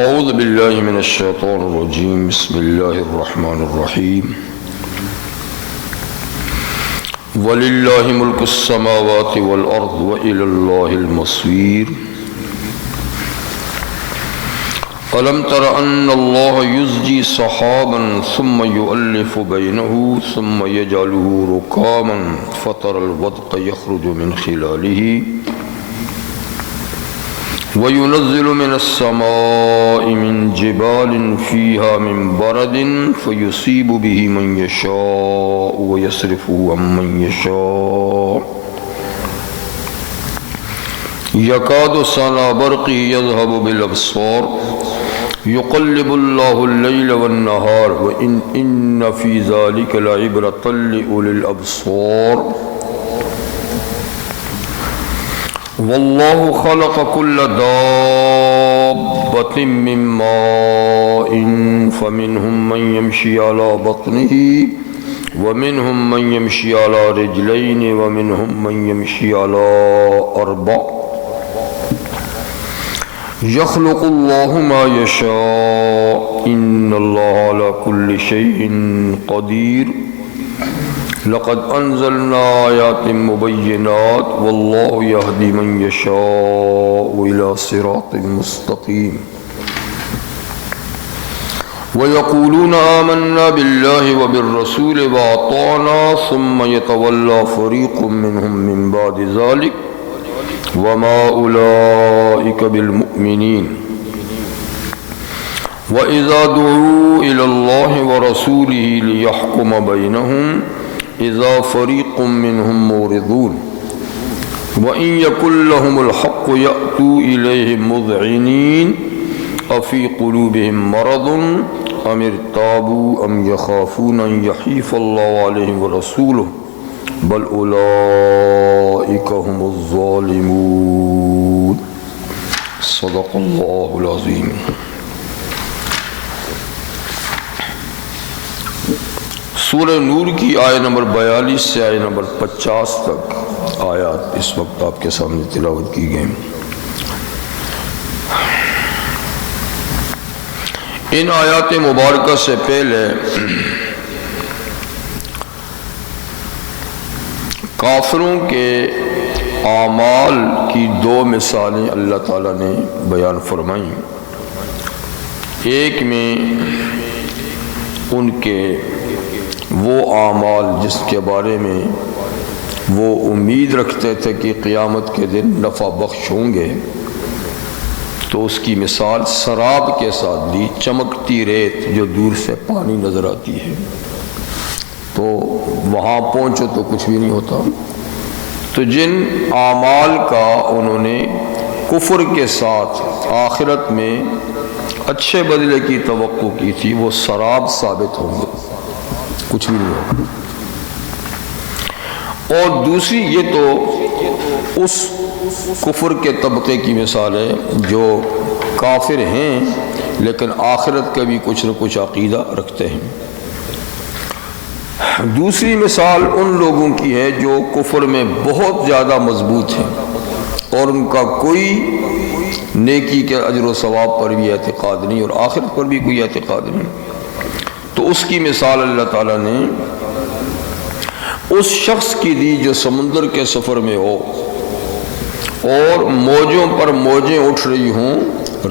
اعوذ باللہ من الشیطان الرجیم بسم اللہ الرحمن الرحیم وَلِلَّهِ مُلْكُ السَّمَاوَاتِ وَالْأَرْضِ وَإِلَى اللَّهِ الْمَصِيرُ أَلَمْ تَرَ أَنَّ اللَّهَ يُزْجِي سَحَابًا ثُمَّ يُؤَلِّفُ بَيْنَهُ ثُمَّ يَجْعَلُهُ رُكَامًا فَتَرَى الْوَدْقَ يَخْرُجُ مِنْ خِلَالِهِ وَيُنَزِّلُ مِنَ السَّمَاءِ مِنْ جِبَالٍ فِيهَا مِنْ بَرَدٍ فَيُصِيبُ بِهِ مَنْ يَشَاءُ وَيَصْرِفُهُ عَنْ مَنْ يَشَاءُ يَكَادُ سَنَا بَرْقِهِ يَذْهَبُ بِالْأَبْصَارِ يُقَلِّبُ اللَّهُ اللَّيْلَ وَالنَّهَارَ وَإِنَّ فِي ذَلِكَ لَعِبْرَةً لِأُولِي الْأَبْصَارِ واللہ خلق کل دابۃ من ماء فمنہم من یمشی علی بطنہ ومنہم من یمشی علی رجلین ومنہم من یمشی علی اربع یخلق اللہ ما یشاء ان اللہ علی کل شیء قدیر لقد انزلنا آیات مبینات واللہ یہدی من یشاء الى صراط مستقیم ویقولون آمنا باللہ وبالرسول واطعنا ثم یتولی فریق منہم من بعد ذلک وما اولئک بالمؤمنین وَإِذَا دُعُوا إِلَى اللَّهِ وَرَسُولِهِ لِيَحْكُمَ بَيْنَهُمْ إِذَا فَرِيقٌ مِّنْهُمْ مُعْرِضُونَ وَإِنْ يَكُنْ لَهُمُ الْحَقُّ يَأْتُوا إِلَيْهِ مُذْعِنِينَ أَفِي قُلُوبِهِمْ مَرَضٌ أَمِ ارْتَابُوا أَمْ يَخَافُونَ أَنْ يَحِيفَ اللَّهُ عَلَيْهِمْ وَرَسُولُهُ بَلْ أُولَئِكَ هُمُ الظَّالِمُونَ صدق اللَّهُ العظيم۔ سورہ نور کی آیت نمبر 42 سے آیت نمبر 50 تک آیات اس وقت آپ کے سامنے تلاوت کی گئیں۔ ان آیات مبارکہ سے پہلے کافروں کے اعمال کی دو مثالیں اللہ تعالیٰ نے بیان فرمائیں۔ ایک میں ان کے وہ اعمال جس کے بارے میں وہ امید رکھتے تھے کہ قیامت کے دن نفع بخش ہوں گے، تو اس کی مثال سراب کے ساتھ دی، چمکتی ریت جو دور سے پانی نظر آتی ہے، تو وہاں پہنچو تو کچھ بھی نہیں ہوتا۔ تو جن اعمال کا انہوں نے کفر کے ساتھ آخرت میں اچھے بدلے کی توقع کی تھی، وہ سراب ثابت ہوں گے، کچھ بھی نہیں ہوگا۔ اور دوسری یہ تو اس کفر کے طبقے کی مثال ہے جو کافر ہیں لیکن آخرت کا بھی کچھ نہ کچھ عقیدہ رکھتے ہیں۔ دوسری مثال ان لوگوں کی ہے جو کفر میں بہت زیادہ مضبوط ہیں اور ان کا کوئی نیکی کے اجر و ثواب پر بھی اعتقاد نہیں اور آخرت پر بھی کوئی اعتقاد نہیں۔ تو اس کی مثال اللہ تعالیٰ نے اس شخص کی دی جو سمندر کے سفر میں ہو اور موجوں پر موجیں اٹھ رہی ہوں،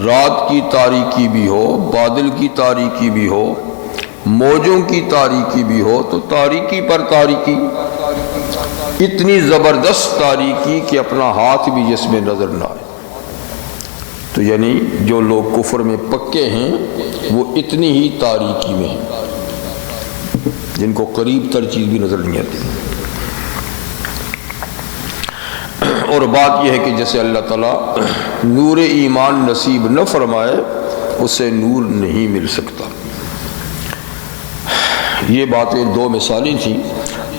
رات کی تاریکی بھی ہو، بادل کی تاریکی بھی ہو، موجوں کی تاریکی بھی ہو، تو تاریکی پر تاریکی، اتنی زبردست تاریکی کہ اپنا ہاتھ بھی جس میں نظر نہ آئے۔ تو یعنی جو لوگ کفر میں پکے ہیں وہ اتنی ہی تاریکی میں ہیں جن کو قریب تر چیز بھی نظر نہیں آتی۔ اور بات یہ ہے کہ جیسے اللہ تعالیٰ نور ایمان نصیب نہ فرمائے اسے نور نہیں مل سکتا۔ یہ باتیں دو مثالیں تھیں،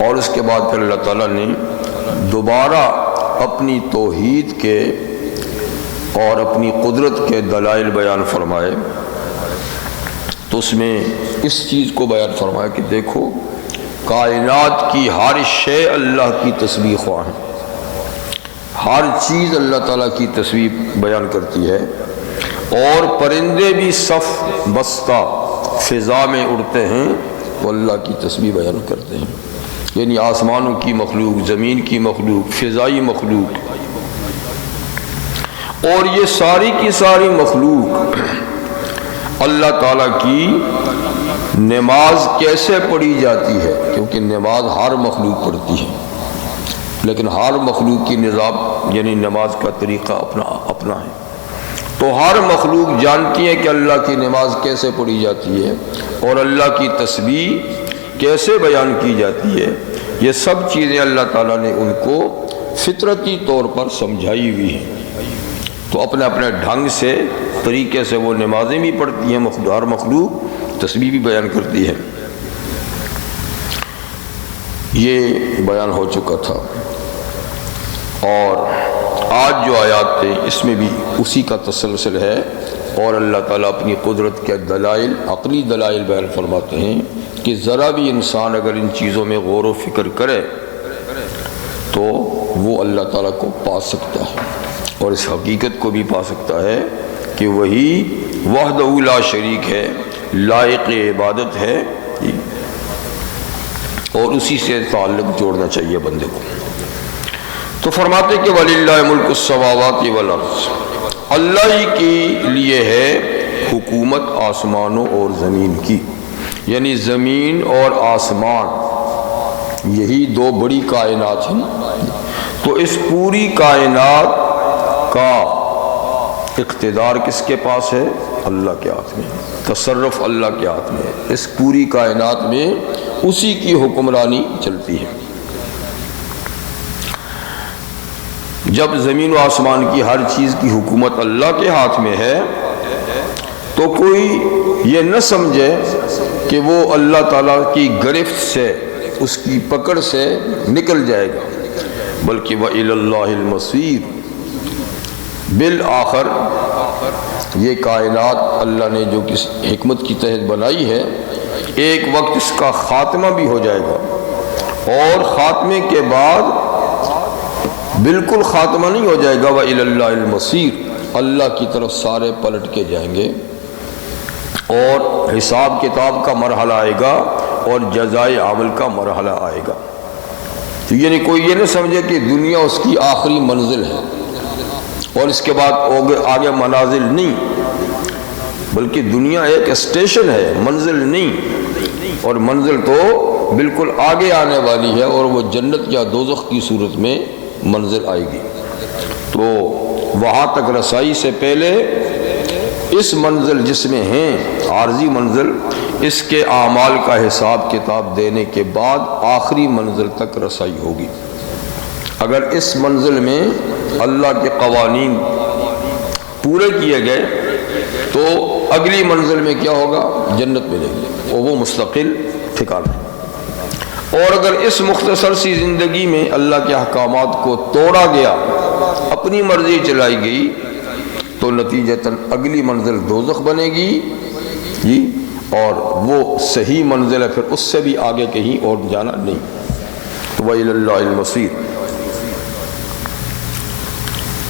اور اس کے بعد پھر اللہ تعالیٰ نے دوبارہ اپنی توحید کے اور اپنی قدرت کے دلائل بیان فرمائے، تو اس میں اس چیز کو بیان فرمایا کہ دیکھو کائنات کی ہر شے اللہ کی تسبیح خواہ ہے، ہر چیز اللہ تعالیٰ کی تسبیح بیان کرتی ہے، اور پرندے بھی صف بستہ فضا میں اڑتے ہیں وہ اللہ کی تسبیح بیان کرتے ہیں، یعنی آسمانوں کی مخلوق، زمین کی مخلوق، فضائی مخلوق، اور یہ ساری کی ساری مخلوق اللہ تعالیٰ کی نماز کیسے پڑھی جاتی ہے، کیونکہ نماز ہر مخلوق پڑھتی ہے، لیکن ہر مخلوق کی نظام یعنی نماز کا طریقہ اپنا ہے، تو ہر مخلوق جانتی ہے کہ اللہ کی نماز کیسے پڑھی جاتی ہے اور اللہ کی تسبیح کیسے بیان کی جاتی ہے۔ یہ سب چیزیں اللہ تعالیٰ نے ان کو فطرتی طور پر سمجھائی ہوئی ہیں، تو اپنے اپنے ڈھنگ سے طریقے سے وہ نمازیں بھی پڑھتی ہیں، ہر مخلوق تسبیح بھی بیان کرتی ہے۔ یہ بیان ہو چکا تھا، اور آج جو آیات تھے اس میں بھی اسی کا تسلسل ہے، اور اللہ تعالیٰ اپنی قدرت کے دلائل، عقلی دلائل بیان فرماتے ہیں کہ ذرا بھی انسان اگر ان چیزوں میں غور و فکر کرے تو وہ اللہ تعالیٰ کو پا سکتا ہے، اور اس حقیقت کو بھی پا سکتا ہے کہ وہی وحدہ لا شریک ہے، لائق عبادت ہے، اور اسی سے تعلق جوڑنا چاہیے بندے کو۔ تو فرماتے کہ وَلِلَّهِ مُلْكُ السَّمَاوَاتِ وَالْأَرْضِ، اللہ ہی کے لیے ہے حکومت آسمانوں اور زمین کی، یعنی زمین اور آسمان یہی دو بڑی کائنات ہیں، تو اس پوری کائنات کا اقتدار کس کے پاس ہے؟ اللہ کے ہاتھ میں، تصرف اللہ کے ہاتھ میں، اس پوری کائنات میں اسی کی حکمرانی چلتی ہے۔ جب زمین و آسمان کی ہر چیز کی حکومت اللہ کے ہاتھ میں ہے تو کوئی یہ نہ سمجھے کہ وہ اللہ تعالیٰ کی گرفت سے، اس کی پکڑ سے نکل جائے گا، بلکہ وَإِلَى اللَّهِ الْمَصِيرُ، بالآخر یہ کائنات اللہ نے جو کس حکمت کی تحت بنائی ہے، ایک وقت اس کا خاتمہ بھی ہو جائے گا، اور خاتمے کے بعد بالکل خاتمہ نہیں ہو جائے گا، وَإِلَى اللَّهِ الْمَصِيرُ، اللہ کی طرف سارے پلٹ کے جائیں گے، اور حساب کتاب کا مرحلہ آئے گا اور جزائے عمل کا مرحلہ آئے گا۔ تو یعنی کوئی یہ نہ سمجھے کہ دنیا اس کی آخری منزل ہے اور اس کے بعد آگے منازل نہیں، بلکہ دنیا ایک اسٹیشن ہے، منزل نہیں، اور منزل تو بالکل آگے آنے والی ہے، اور وہ جنت یا دوزخ کی صورت میں منزل آئے گی۔ تو وہاں تک رسائی سے پہلے اس منزل جس میں ہیں عارضی منزل، اس کے اعمال کا حساب کتاب دینے کے بعد آخری منزل تک رسائی ہوگی۔ اگر اس منزل میں اللہ کے قوانین پورے کیے گئے تو اگلی منزل میں کیا ہوگا؟ جنت ملے گی، اور وہ مستقل ٹھکانہ ہے۔ اور اگر اس مختصر سی زندگی میں اللہ کے احکامات کو توڑا گیا، اپنی مرضی چلائی گئی، تو نتیجتاً اگلی منزل دوزخ بنے گی جی، اور وہ صحیح منزل ہے، پھر اس سے بھی آگے کہیں اور جانا نہیں۔ وَإِلَى اللَّهِ الْمَصِيرُ۔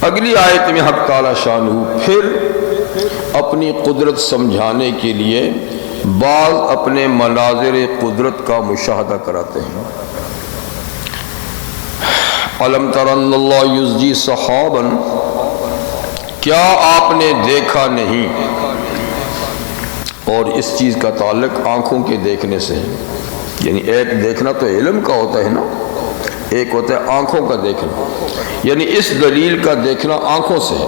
اگلی آیت میں حق تعالی شانہ پھر اپنی قدرت سمجھانے کے لیے بعض اپنے مناظر قدرت کا مشاہدہ کراتے ہیں۔ أَلَمْ تَرَ أَنَّ اللَّهَ يُزْجِي سَحَابًا، کیا آپ نے دیکھا نہیں؟ اور اس چیز کا تعلق آنکھوں کے دیکھنے سے ہے، یعنی ایک دیکھنا تو علم کا ہوتا ہے نا، ایک ہوتا ہے آنکھوں کا دیکھنا، یعنی اس دلیل کا دیکھنا آنکھوں سے ہے۔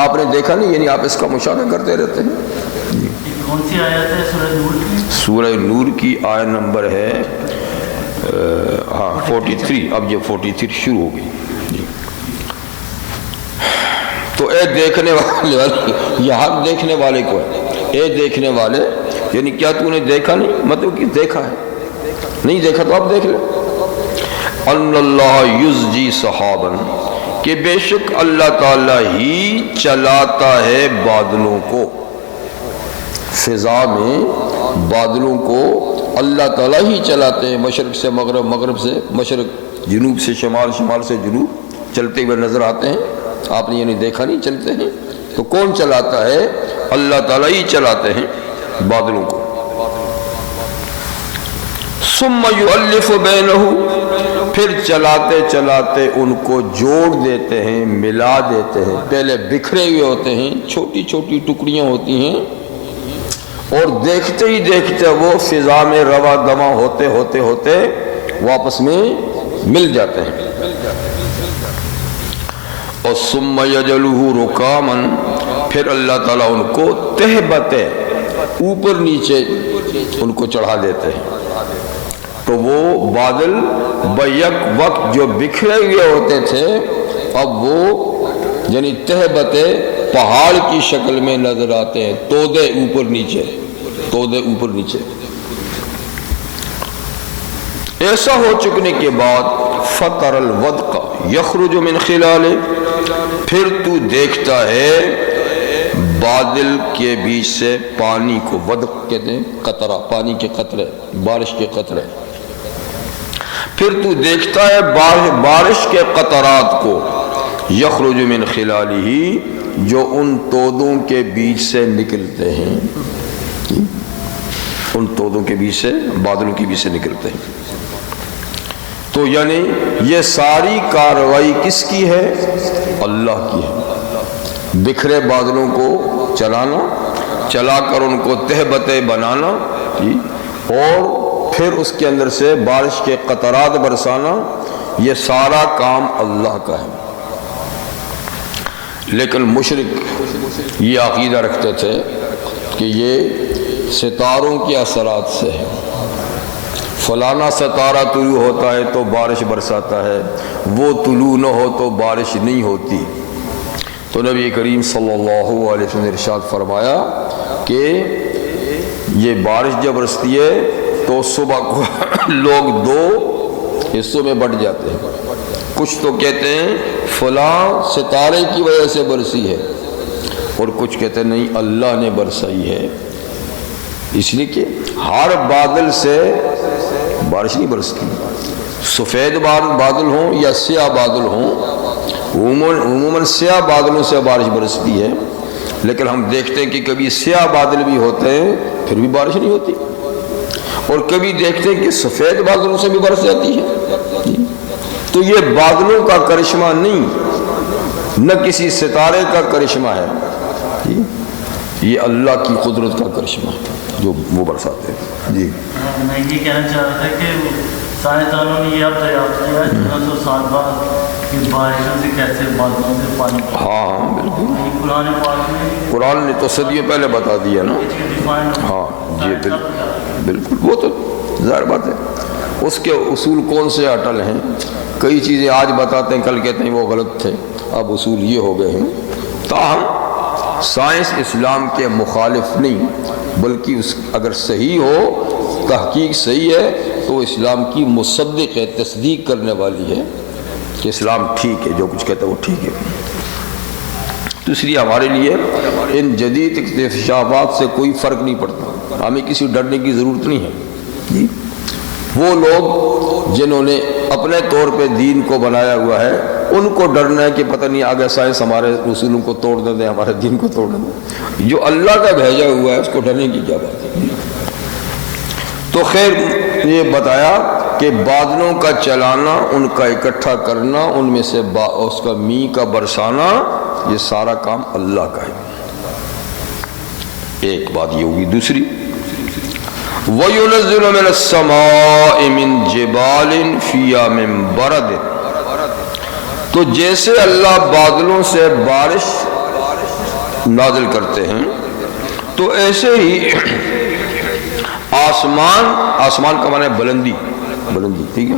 آپ نے دیکھا نہیں، یعنی آپ اس کا مشاہدہ کرتے رہتے ہیں۔ کون سی آیت ہے سورہ نور کی؟ سورہ نور کی آیت نمبر ہے 43، اب یہ 43 شروع ہو گئی جی۔ تو اے دیکھنے والے، یہ حق دیکھنے والے کو ہے، اے دیکھنے والے، یعنی کیا تو نے دیکھا نہیں؟ مطلب کہ دیکھا ہے، نہیں دیکھا تو اب دیکھ لے۔ ان اللہ یزجی سحابا، کہ بے شک اللہ تعالیٰ ہی چلاتا ہے بادلوں کو، فضا میں بادلوں کو اللہ تعالیٰ ہی چلاتے ہیں، مشرق سے مغرب، مغرب سے مشرق، جنوب سے شمال، شمال سے جنوب چلتے ہوئے نظر آتے ہیں۔ آپ نے یعنی دیکھا نہیں، چلتے ہیں، تو تو کون چلاتا ہے؟ اللہ تعالیٰ ہی چلاتے ہیں بادلوں کو۔ ثم یؤلف بینہ، پھر چلاتے چلاتے ان کو جوڑ دیتے ہیں، ملا دیتے ہیں۔ پہلے بکھرے ہوئے ہوتے ہیں، چھوٹی چھوٹی ٹکڑیاں ہوتی ہیں، اور دیکھتے ہی دیکھتے وہ فضا میں رواں دواں ہوتے ہوتے ہوتے واپس میں مل جاتے ہیں۔ اور ثم یجعلہ رکاما، پھر اللہ تعالیٰ ان کو تہ بتہ اوپر نیچے ان کو چڑھا دیتے ہیں۔ تو وہ بادل بیک وقت جو بکھرے ہوئے ہوتے تھے اب وہ یعنی تہ بتہ پہاڑ کی شکل میں نظر آتے ہیں، تودے اوپر نیچے، تودے اوپر نیچے۔ ایسا ہو چکنے کے بعد فَتَرَ الْوَدْقَ يَخْرُجُ مِنْ خِلَالِهِ، پھر تو دیکھتا ہے بادل کے بیچ سے پانی کو، ودق کہتے ہیں قطرہ، پانی کے قطرے، بارش کے قطرے، پھر تو دیکھتا ہے بارش کے قطرات کو، یخرج من خلالہ، جو ان تودوں کے بیچ سے نکلتے ہیں، ان تودوں کے بیچ سے، بادلوں کے بیچ سے نکلتے ہیں۔ تو یعنی یہ ساری کارروائی کس کی ہے؟ اللہ کی ہے۔ بکھرے بادلوں کو چلانا، چلا کر ان کو تہ بتہ بنانا، اور پھر اس کے اندر سے بارش کے قطرات برسانا، یہ سارا کام اللہ کا ہے۔ لیکن مشرک یہ عقیدہ رکھتے تھے کہ یہ ستاروں کے اثرات سے ہے، فلانا ستارہ طلوع ہوتا ہے تو بارش برساتا ہے، وہ طلوع نہ ہو تو بارش نہیں ہوتی۔ تو نبی کریم صلی اللہ علیہ وسلم نے ارشاد فرمایا کہ یہ بارش جب برستی ہے تو صبح کو لوگ دو حصوں میں بٹ جاتے ہیں، کچھ تو کہتے ہیں فلاں ستارے کی وجہ سے برسی ہے، اور کچھ کہتے ہیں نہیں اللہ نے برسائی ہے، اس لیے کہ ہر بادل سے بارش نہیں برستی۔ سفید بادل ہوں یا سیاہ بادل ہوں، عموماً سیاہ بادلوں سے بارش برستی ہے، لیکن ہم دیکھتے ہیں کہ کبھی سیاہ بادل بھی ہوتے ہیں پھر بھی بارش نہیں ہوتی، اور کبھی دیکھتے ہیں کہ سفید بادلوں سے بھی برس جاتی ہے۔ تو یہ بادلوں کا کرشمہ نہیں، نہ کسی ستارے کا کرشمہ ہے، یہ اللہ کی قدرت کا کرشمہ ہے جو وہ برساتے ہیں۔ جی میں یہ کہنا چاہ رہا تھا کہ سائنسدانوں نے یہ اب دریافت کیا 1907 بعد کہ بارشوں سے کیسے بادلوں سے پانی، ہاں بالکل، قرآن پاک میں قرآن نے تو صدیوں پہلے بتا دیا نا۔ ہاں جی بالکل، وہ تو ظاہر بات ہے، اس کے اصول کون سے اٹل ہیں، کئی چیزیں آج بتاتے ہیں کل کہتے ہیں وہ غلط تھے، اب اصول یہ ہو گئے ہیں۔ تاہم سائنس اسلام کے مخالف نہیں، بلکہ اس اگر صحیح ہو، تحقیق صحیح ہے تو اسلام کی مصدق ہے، تصدیق کرنے والی ہے کہ اسلام ٹھیک ہے، جو کچھ کہتا ہے وہ ٹھیک ہے۔ تو اس لیے ہمارے لیے ان جدید اکتشافات سے کوئی فرق نہیں پڑتا، ہمیں کسی ڈرنے کی ضرورت نہیں ہے۔ وہ لوگ جنہوں نے اپنے طور پہ دین کو بنایا ہوا ہے ان کو ڈرنا ہے کہ پتہ نہیں آگے سائنس ہمارے اصولوں کو توڑ دے، ہمارے دین کو توڑ دے۔ جو اللہ کا بھیجا ہوا ہے اس کو ڈرنے کی کیا بات ہے۔ تو خیر یہ بتایا کہ بادلوں کا چلانا، ان کا اکٹھا کرنا، ان میں سے اس کا می کا برسانا، یہ سارا کام اللہ کا ہے۔ ایک بات یہ ہوگی۔ دوسری، وَيُنَزِّلُ مِنَ السَّمَاءِ مِن جِبَالٍ فِيهَا مِن بَرَدٍ، تو جیسے اللہ بادلوں سے بارش نازل کرتے ہیں تو ایسے ہی آسمان کا معنی بلندی، ٹھیک ہے،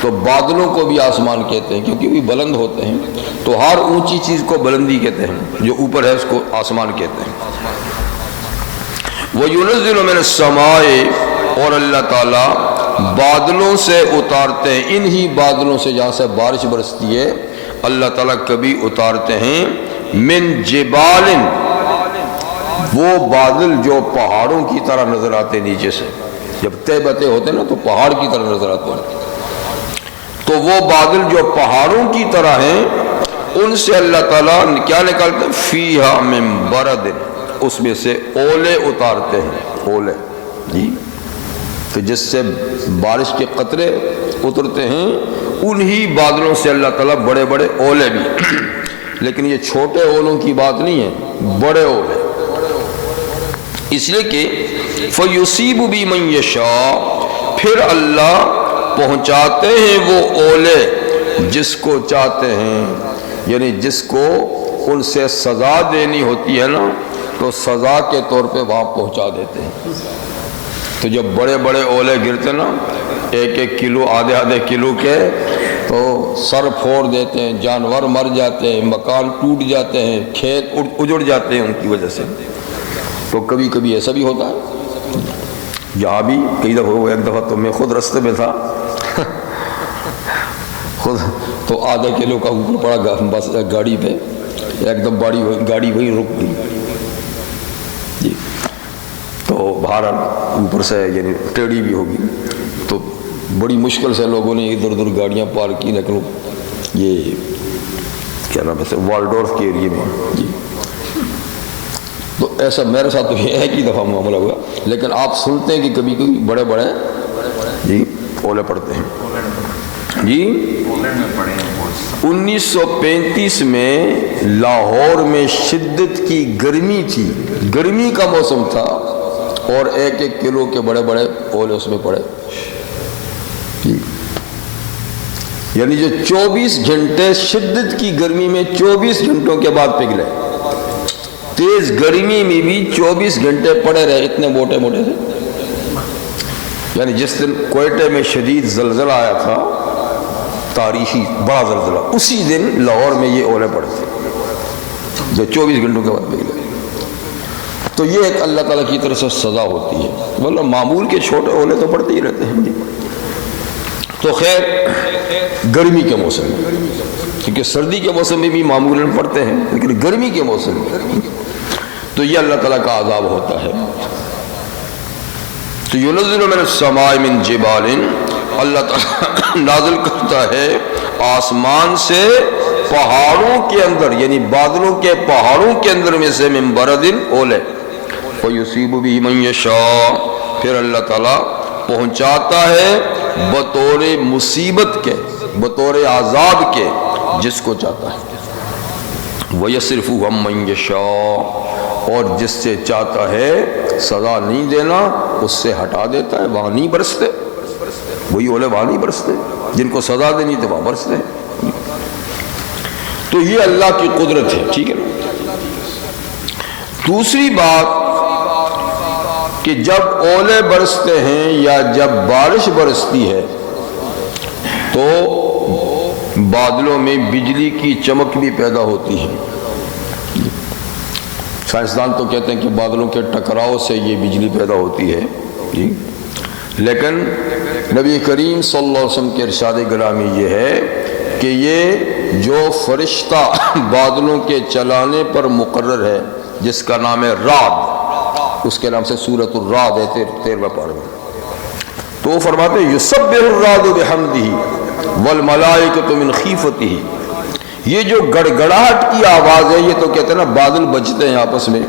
تو بادلوں کو بھی آسمان کہتے ہیں کیونکہ وہ بلند ہوتے ہیں، تو ہر اونچی چیز کو بلندی کہتے ہیں، جو اوپر ہے اس کو آسمان کہتے ہیں۔ وَيُنَزِّلُ مِنَ السَّمَاءِ، اور اللہ تعالیٰ بادلوں سے اتارتے ہیں، انہی بادلوں سے جہاں سے بارش برستی ہے اللہ تعالیٰ کبھی اتارتے ہیں من جبال، وہ بادل جو پہاڑوں کی طرح نظر آتے ہیں نیچے سے، جب تہ بتے ہوتے ہیں نا تو پہاڑ کی طرح نظر آتے ہیں، تو وہ بادل جو پہاڑوں کی طرح ہیں ان سے اللہ تعالیٰ کیا نکالتے ہیں؟ فیہا من برد، اس میں سے اولے اتارتے ہیں، اولے جی، تو جس سے بارش کے قطرے اترتے ہیں انہی بادلوں سے اللہ تعالیٰ بڑے بڑے اولے بھی لیکن یہ چھوٹے اولوں کی بات نہیں ہے، بڑے اولے، اس لیے کہ فَيُصِيبُ بِمَن يَشَاءُ، پھر اللہ پہنچاتے ہیں وہ اولے جس کو چاہتے ہیں، یعنی جس کو ان سے سزا دینی ہوتی ہے نا تو سزا کے طور پہ وہاں پہنچا دیتے ہیں۔ تو جب بڑے بڑے اولے گرتے نا 1-1 کلو آدھے کلو کے، تو سر پھوڑ دیتے ہیں، جانور مر جاتے ہیں، مکان ٹوٹ جاتے ہیں، کھیت اجڑ جاتے ہیں ان کی وجہ سے۔ تو کبھی کبھی ایسا بھی ہوتا ہے، یہاں بھی کئی دفعہ ہوا، ایک دفعہ تو میں خود رستے میں تھا خود، تو آدھا کلو کا اوپر پڑا بس گاڑی پہ، ایک دم گاڑی وہی رک گئی جی، تو بہرحال اوپر سے یعنی ٹیڑھی بھی ہوگی، تو بڑی مشکل سے لوگوں نے ادھر ادھر گاڑیاں پارک کی، لیکن یہ کیا نام ہے والڈورف کے ایریے میں جی۔ تو ایسا میرے ساتھ تو ایک ہی دفعہ معاملہ ہوا، لیکن آپ سنتے ہیں کہ کبھی کبھی بڑے بڑے جی اولے پڑتے ہیں جی۔ 1935 میں لاہور میں شدت کی گرمی تھی، گرمی کا موسم تھا، اور 1-1 کلو کے بڑے بڑے اولے اس میں پڑے جی، یعنی جو 24 گھنٹے شدت کی گرمی میں 24 گھنٹوں کے بعد پگھلے، تیز گرمی میں بھی 24 گھنٹے پڑے رہے، اتنے موٹے موٹے تھے۔ یعنی جس دن کوئٹے میں شدید زلزلہ آیا تھا، تاریخی بڑا زلزلہ، اسی دن لاہور میں یہ اولے پڑے تھے جو 24 گھنٹوں کے بعد پگھلے۔ تو یہ ایک اللہ تعالیٰ کی طرف سے سزا ہوتی ہے، مطلب معمول کے چھوٹے اولے تو پڑتے ہی رہتے ہیں۔ تو خیر گرمی کے موسم میں، کیونکہ سردی کے موسم میں بھی معمولاً پڑتے ہیں، لیکن گرمی کے موسم میں تو یہ اللہ تعالیٰ کا عذاب ہوتا ہے۔ تو يُنَزِّلُ مِنَ السَّمَاءِ مِن جِبَالٍ، اللہ تعالیٰ نازل کرتا ہے آسمان سے پہاڑوں کے اندر، یعنی بادلوں کے پہاڑوں کے اندر میں سے من بردن اولے، وَيُصِيبُ بِهِ مَن يَشَاءُ، پھر اللہ تعالیٰ پہنچاتا ہے بطور مصیبت کے، بطور عذاب کے جس کو چاہتا ہے، وَيَصْرِفُهُ عَن مَن يَشَاءُ، اور جس سے چاہتا ہے سزا نہیں دینا اس سے ہٹا دیتا ہے، وہاں نہیں برستے، وہی اولے وہاں نہیں برستے، جن کو سزا دینی تو وہاں برستے ہیں۔ تو یہ اللہ کی قدرت ہے، ٹھیک ہے نا۔ دوسری بات کہ جب اولے برستے ہیں یا جب بارش برستی ہے تو بادلوں میں بجلی کی چمک بھی پیدا ہوتی ہے۔ سائنسدان تو کہتے ہیں کہ بادلوں کے ٹکراؤ سے یہ بجلی پیدا ہوتی ہے جی، لیکن نبی کریم صلی اللہ علیہ وسلم کے ارشاد گرامی یہ ہے کہ یہ جو فرشتہ بادلوں کے چلانے پر مقرر ہے، جس کا نام ہے رعد، اس کے نام سے سورۃ الرعد ہے 13ویں پارے میں، تو وہ فرماتے ہیں یسبح الرعد بحمدہ والملائکۃ من خیفتہ، یہ جو گڑگڑاہٹ کی آواز ہے، یہ تو کہتے ہیں نا بادل بجتے ہیں آپس میں،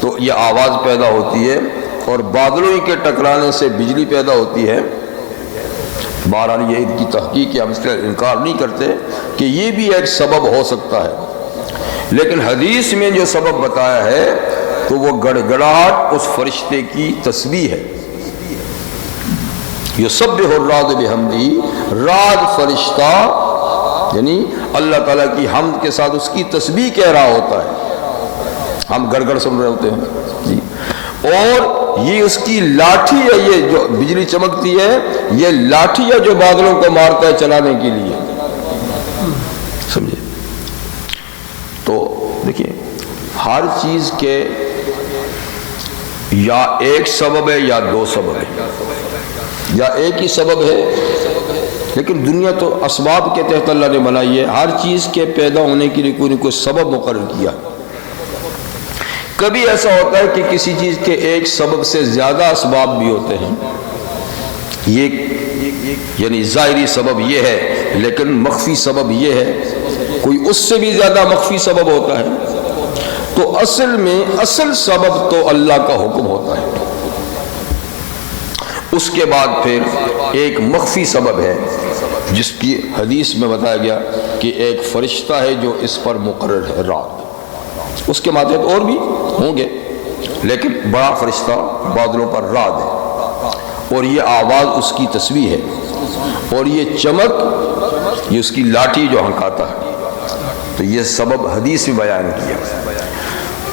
تو یہ آواز پیدا ہوتی ہے اور بادلوں کے ٹکرانے سے بجلی پیدا ہوتی ہے۔ بہرحال یہ ان کی تحقیق ہم اس کا انکار نہیں کرتے کہ یہ بھی ایک سبب ہو سکتا ہے، لیکن حدیث میں جو سبب بتایا ہے تو وہ گڑگڑاہٹ اس فرشتے کی تسبیح ہے۔ یسبح الرعد بحمدہ، رعد فرشتہ یعنی اللہ تعالیٰ کی حمد کے ساتھ اس کی تسبیح کہہ رہا ہوتا ہے، ہم گڑگڑ سن رہے ہوتے ہیں جی، اور یہ اس کی لاٹھی ہے، یہ جو بجلی چمکتی ہے یہ لاٹھی ہے جو بادلوں کو مارتا ہے چلانے کے لیے، سمجھے۔ تو دیکھیے ہر چیز کے یا ایک سبب ہے یا دو سبب ہے، یا ایک ہی سبب ہے، لیکن دنیا تو اسباب کے تحت اللہ نے بنائی ہے، ہر چیز کے پیدا ہونے کے لیے کوئی نہ کوئی سبب مقرر کیا۔ کبھی ایسا ہوتا ہے کہ کسی چیز کے ایک سبب سے زیادہ اسباب بھی ہوتے ہیں، یہ یعنی ظاہری سبب یہ ہے لیکن مخفی سبب یہ ہے، کوئی اس سے بھی زیادہ مخفی سبب ہوتا ہے. تو اصل میں اصل سبب تو اللہ کا حکم ہوتا ہے. اس کے بعد پھر ایک مخفی سبب ہے جس کی حدیث میں بتایا گیا کہ ایک فرشتہ ہے جو اس پر مقرر ہے رات. اس کے ماتحت اور بھی ہوں گے لیکن بڑا فرشتہ بادلوں پر رات ہے، اور یہ آواز اس کی تسبیح ہے، اور یہ چمک یہ اس کی لاٹھی جو ہنکاتا ہے. تو یہ سبب حدیث میں بیان کیا.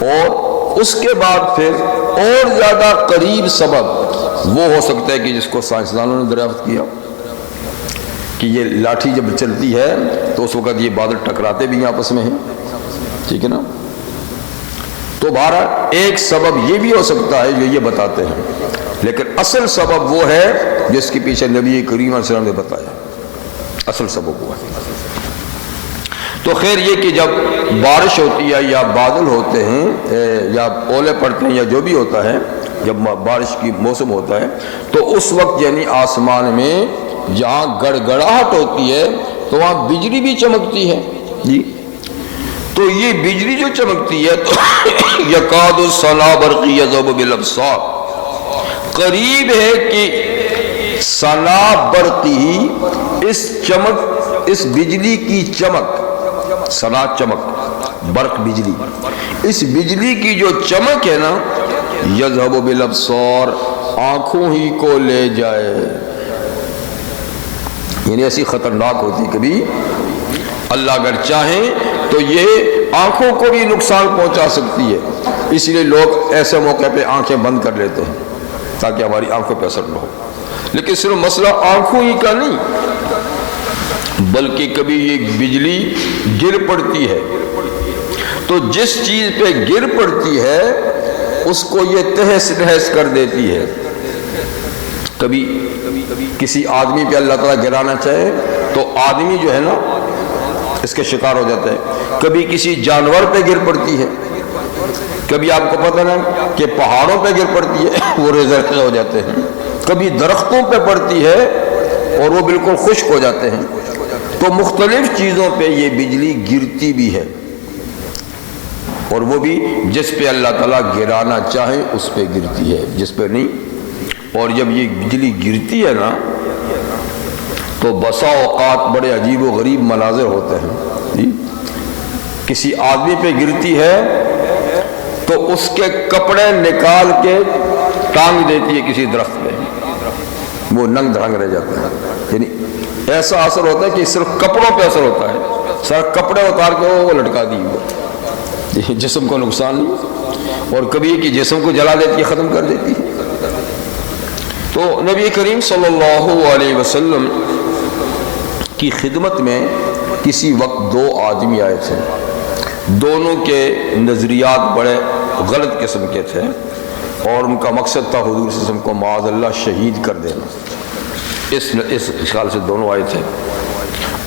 اور اس کے بعد پھر اور زیادہ قریب سبب وہ ہو سکتا ہے کہ جس کو سائنسدانوں نے دریافت کیا کہ یہ لاٹھی جب چلتی ہے تو اس وقت یہ بادل ٹکراتے بھی آپس میں ہیں، ٹھیک ہے نا. تو بہرحال ایک سبب یہ بھی ہو سکتا ہے جو یہ بتاتے ہیں، لیکن اصل سبب وہ ہے جس کے پیچھے نبی کریم علیہ السلام نے بتایا. اصل سبب وہ ہے. تو خیر یہ کہ جب بارش ہوتی ہے یا بادل ہوتے ہیں یا اولے پڑتے ہیں یا جو بھی ہوتا ہے، جب بارش کی موسم ہوتا ہے تو اس وقت یعنی آسمان میں جہاں گڑگڑاہٹ ہوتی ہے تو وہاں بجلی بھی چمکتی ہے. جی تو یہ بجلی جو چمکتی ہے تو یکاد السنا برقی یذهب بالابصار، قریب ہے کہ سنا برقی اس چمک، اس بجلی کی چمک، سنا چمک، برق بجلی، اس بجلی کی جو چمک ہے نا یذهب بالابصار، آنکھوں ہی کو لے جائے. یعنی ایسی خطرناک ہوتی کبھی اللہ اگر چاہیں تو یہ آنکھوں کو بھی نقصان پہنچا سکتی ہے. اس لیے لوگ ایسے موقع پہ آنکھیں بند کر لیتے ہیں تاکہ ہماری آنکھوں پہ اثر نہ ہو. لیکن صرف مسئلہ آنکھوں ہی کا نہیں، بلکہ کبھی یہ بجلی گر پڑتی ہے تو جس چیز پہ گر پڑتی ہے اس کو یہ تہس نہس کر دیتی ہے. کبھی کسی آدمی پہ اللہ تعالیٰ گرانا چاہے تو آدمی جو ہے نا اس کے شکار ہو جاتا ہے. کبھی کسی جانور پہ گر پڑتی ہے، کبھی آپ کو پتہ نا کہ پہاڑوں پہ گر پڑتی ہے وہ ریزہ ریزہ ہو جاتے ہیں، کبھی درختوں پہ پڑتی ہے اور وہ بالکل خشک ہو جاتے ہیں. تو مختلف چیزوں پہ یہ بجلی گرتی بھی ہے، اور وہ بھی جس پہ اللہ تعالیٰ گرانا چاہے اس پہ گرتی ہے، جس پہ نہیں. اور جب یہ بجلی گرتی ہے نا تو بسا اوقات بڑے عجیب و غریب مناظر ہوتے ہیں. کسی آدمی پہ گرتی ہے تو اس کے کپڑے نکال کے ٹانگ دیتی ہے کسی درخت پہ، وہ ننگ دھڑنگ رہ جاتا ہے. یعنی ایسا اثر ہوتا ہے کہ صرف کپڑوں پہ اثر ہوتا ہے، سر کپڑے اتار کے وہ لٹکا دی، جسم کو نقصان نہیں. اور کبھی کہ جسم کو جلا دیتی ہے، ختم کر دیتی ہے. تو نبی کریم صلی اللہ علیہ وسلم کی خدمت میں کسی وقت دو آدمی آئے تھے. دونوں کے نظریات بڑے غلط قسم کے تھے اور ان کا مقصد تھا حضور صلی اللہ علیہ وسلم کو معاذ اللہ شہید کر دینا. اس خیال سے دونوں آئے تھے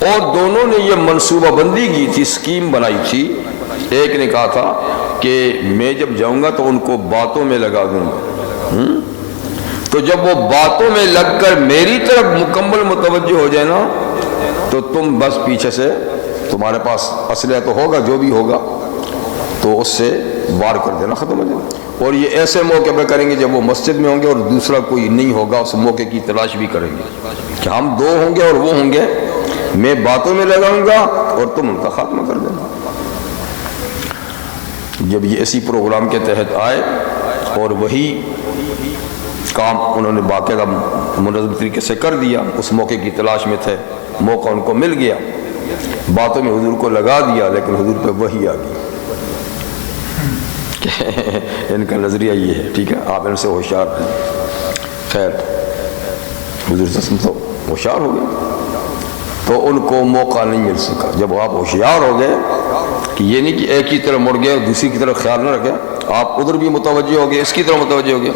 اور دونوں نے یہ منصوبہ بندی کی تھی، اسکیم بنائی تھی. ایک نے کہا تھا کہ میں جب جاؤں گا تو ان کو باتوں میں لگا دوں گا، تو جب وہ باتوں میں لگ کر میری طرف مکمل متوجہ ہو جائے نا تو تم بس پیچھے سے، تمہارے پاس اسلحہ تو ہوگا جو بھی ہوگا تو اس سے وار کر دینا، ختم ہو جائے. اور یہ ایسے موقع پہ کریں گے جب وہ مسجد میں ہوں گے اور دوسرا کوئی نہیں ہوگا، اس موقع کی تلاش بھی کریں گے کہ ہم دو ہوں گے اور وہ ہوں گے، میں باتوں میں لگاؤں گا اور تم ان کا خاتمہ کر دینا. جب یہ اسی پروگرام کے تحت آئے اور وہی کام انہوں نے باقاعدہ منظم طریقے سے کر دیا، اس موقع کی تلاش میں تھے، موقع ان کو مل گیا، باتوں میں حضور کو لگا دیا، لیکن حضور پہ وحی آ گئی. ان کا نظریہ یہ ہے، ٹھیک ہے آپ ان سے ہوشیار ہیں. خیر حضور صلی اللہ علیہ وسلم تو ہوشیار ہو گئے تو ان کو موقع نہیں مل سکا. جب آپ ہوشیار ہو گئے کہ یہ نہیں کہ ایک ہی طرف مڑ گئے اور دوسری کی طرف خیال نہ رکھے، آپ ادھر بھی متوجہ ہو گئے، اس کی طرف متوجہ ہو گئے،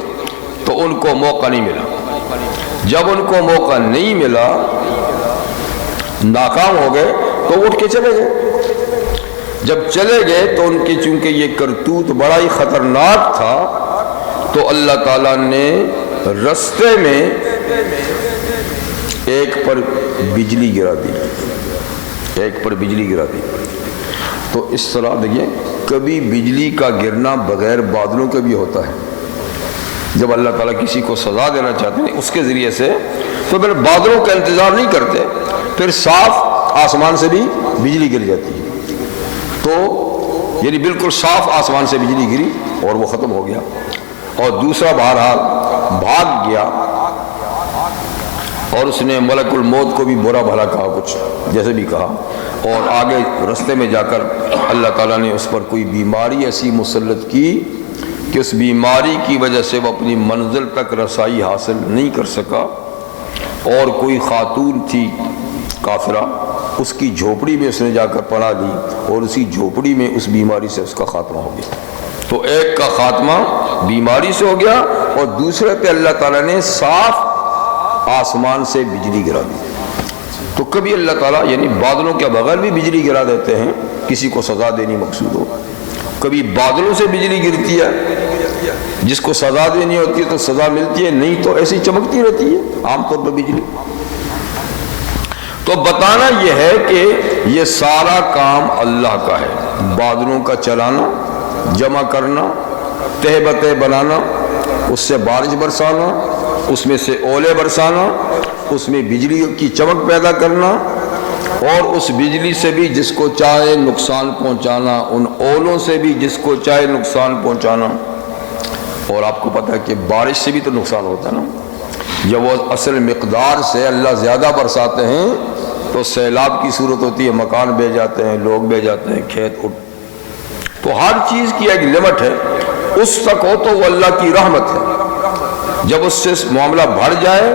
تو ان کو موقع نہیں ملا. جب ان کو موقع نہیں ملا، ناکام ہو گئے تو اٹھ کے چلے گئے. جب چلے گئے تو ان کی چونکہ یہ کرتوت بڑا ہی خطرناک تھا تو اللہ تعالیٰ نے رستے میں ایک پر بجلی گرا دی، ایک پر بجلی گرا دی. تو اس طرح دیکھیے کبھی بجلی کا گرنا بغیر بادلوں کے بھی ہوتا ہے. جب اللہ تعالیٰ کسی کو سزا دینا چاہتے ہیں اس کے ذریعے سے تو پھر بادلوں کا انتظار نہیں کرتے, پھر صاف آسمان سے بھی بجلی گر جاتی ہے. تو یعنی بالکل صاف آسمان سے بجلی گری اور وہ ختم ہو گیا. اور دوسرا بہرحال بھاگ گیا اور اس نے ملک الموت کو بھی برا بھلا کہا, کچھ جیسے بھی کہا, اور آگے رستے میں جا کر اللہ تعالیٰ نے اس پر کوئی بیماری ایسی مسلط کی کہ اس بیماری کی وجہ سے وہ اپنی منزل تک رسائی حاصل نہیں کر سکا. اور کوئی خاتون تھی کافرہ, اس کی جھوپڑی میں اس نے جا کر پناہ لی اور اسی جھوپڑی میں اس بیماری سے اس کا خاتمہ ہو گیا. تو ایک کا خاتمہ بیماری سے ہو گیا اور دوسرے پہ اللہ تعالیٰ نے صاف آسمان سے بجلی گرا دی. تو کبھی اللہ تعالیٰ یعنی بادلوں کے بغیر بھی بجلی گرا دیتے ہیں کسی کو سزا دینی مقصود ہو. کبھی بادلوں سے بجلی گرتی ہے, جس کو سزا دینی ہوتی ہے تو سزا ملتی ہے, نہیں تو ایسی چمکتی رہتی ہے عام طور پر بجلی. تو بتانا یہ ہے کہ یہ سارا کام اللہ کا ہے. بادلوں کا چلانا, جمع کرنا, تہ بتہ بنانا, اس سے بارش برسانا, اس میں سے اولے برسانا, اس میں بجلی کی چمک پیدا کرنا, اور اس بجلی سے بھی جس کو چاہے نقصان پہنچانا, ان اولوں سے بھی جس کو چاہے نقصان پہنچانا. اور آپ کو پتہ ہے کہ بارش سے بھی تو نقصان ہوتا ہے نا. جب وہ اصل مقدار سے اللہ زیادہ برساتے ہیں تو سیلاب کی صورت ہوتی ہے, مکان بہہ جاتے ہیں, لوگ بہہ جاتے ہیں, کھیت اٹھ. تو ہر چیز کی ایک لمٹ ہے, اس تک ہو تو وہ اللہ کی رحمت ہے, جب اس سے معاملہ بڑھ جائے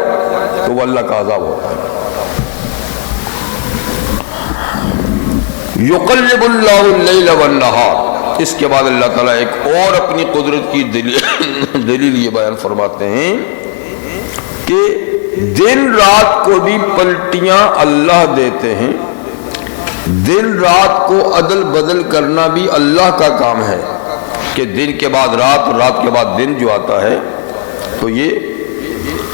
تو وہ اللہ کا عذاب ہوتا ہے. یقلب اللہ اللیل والنہار. اس کے بعد اللہ تعالیٰ ایک اور اپنی قدرت کی دلیل یہ بیان فرماتے ہیں کہ دن رات کو بھی پلٹیاں اللہ دیتے ہیں. دن رات کو عدل بدل کرنا بھی اللہ کا کام ہے کہ دن کے بعد رات اور رات کے بعد دن جو آتا ہے تو یہ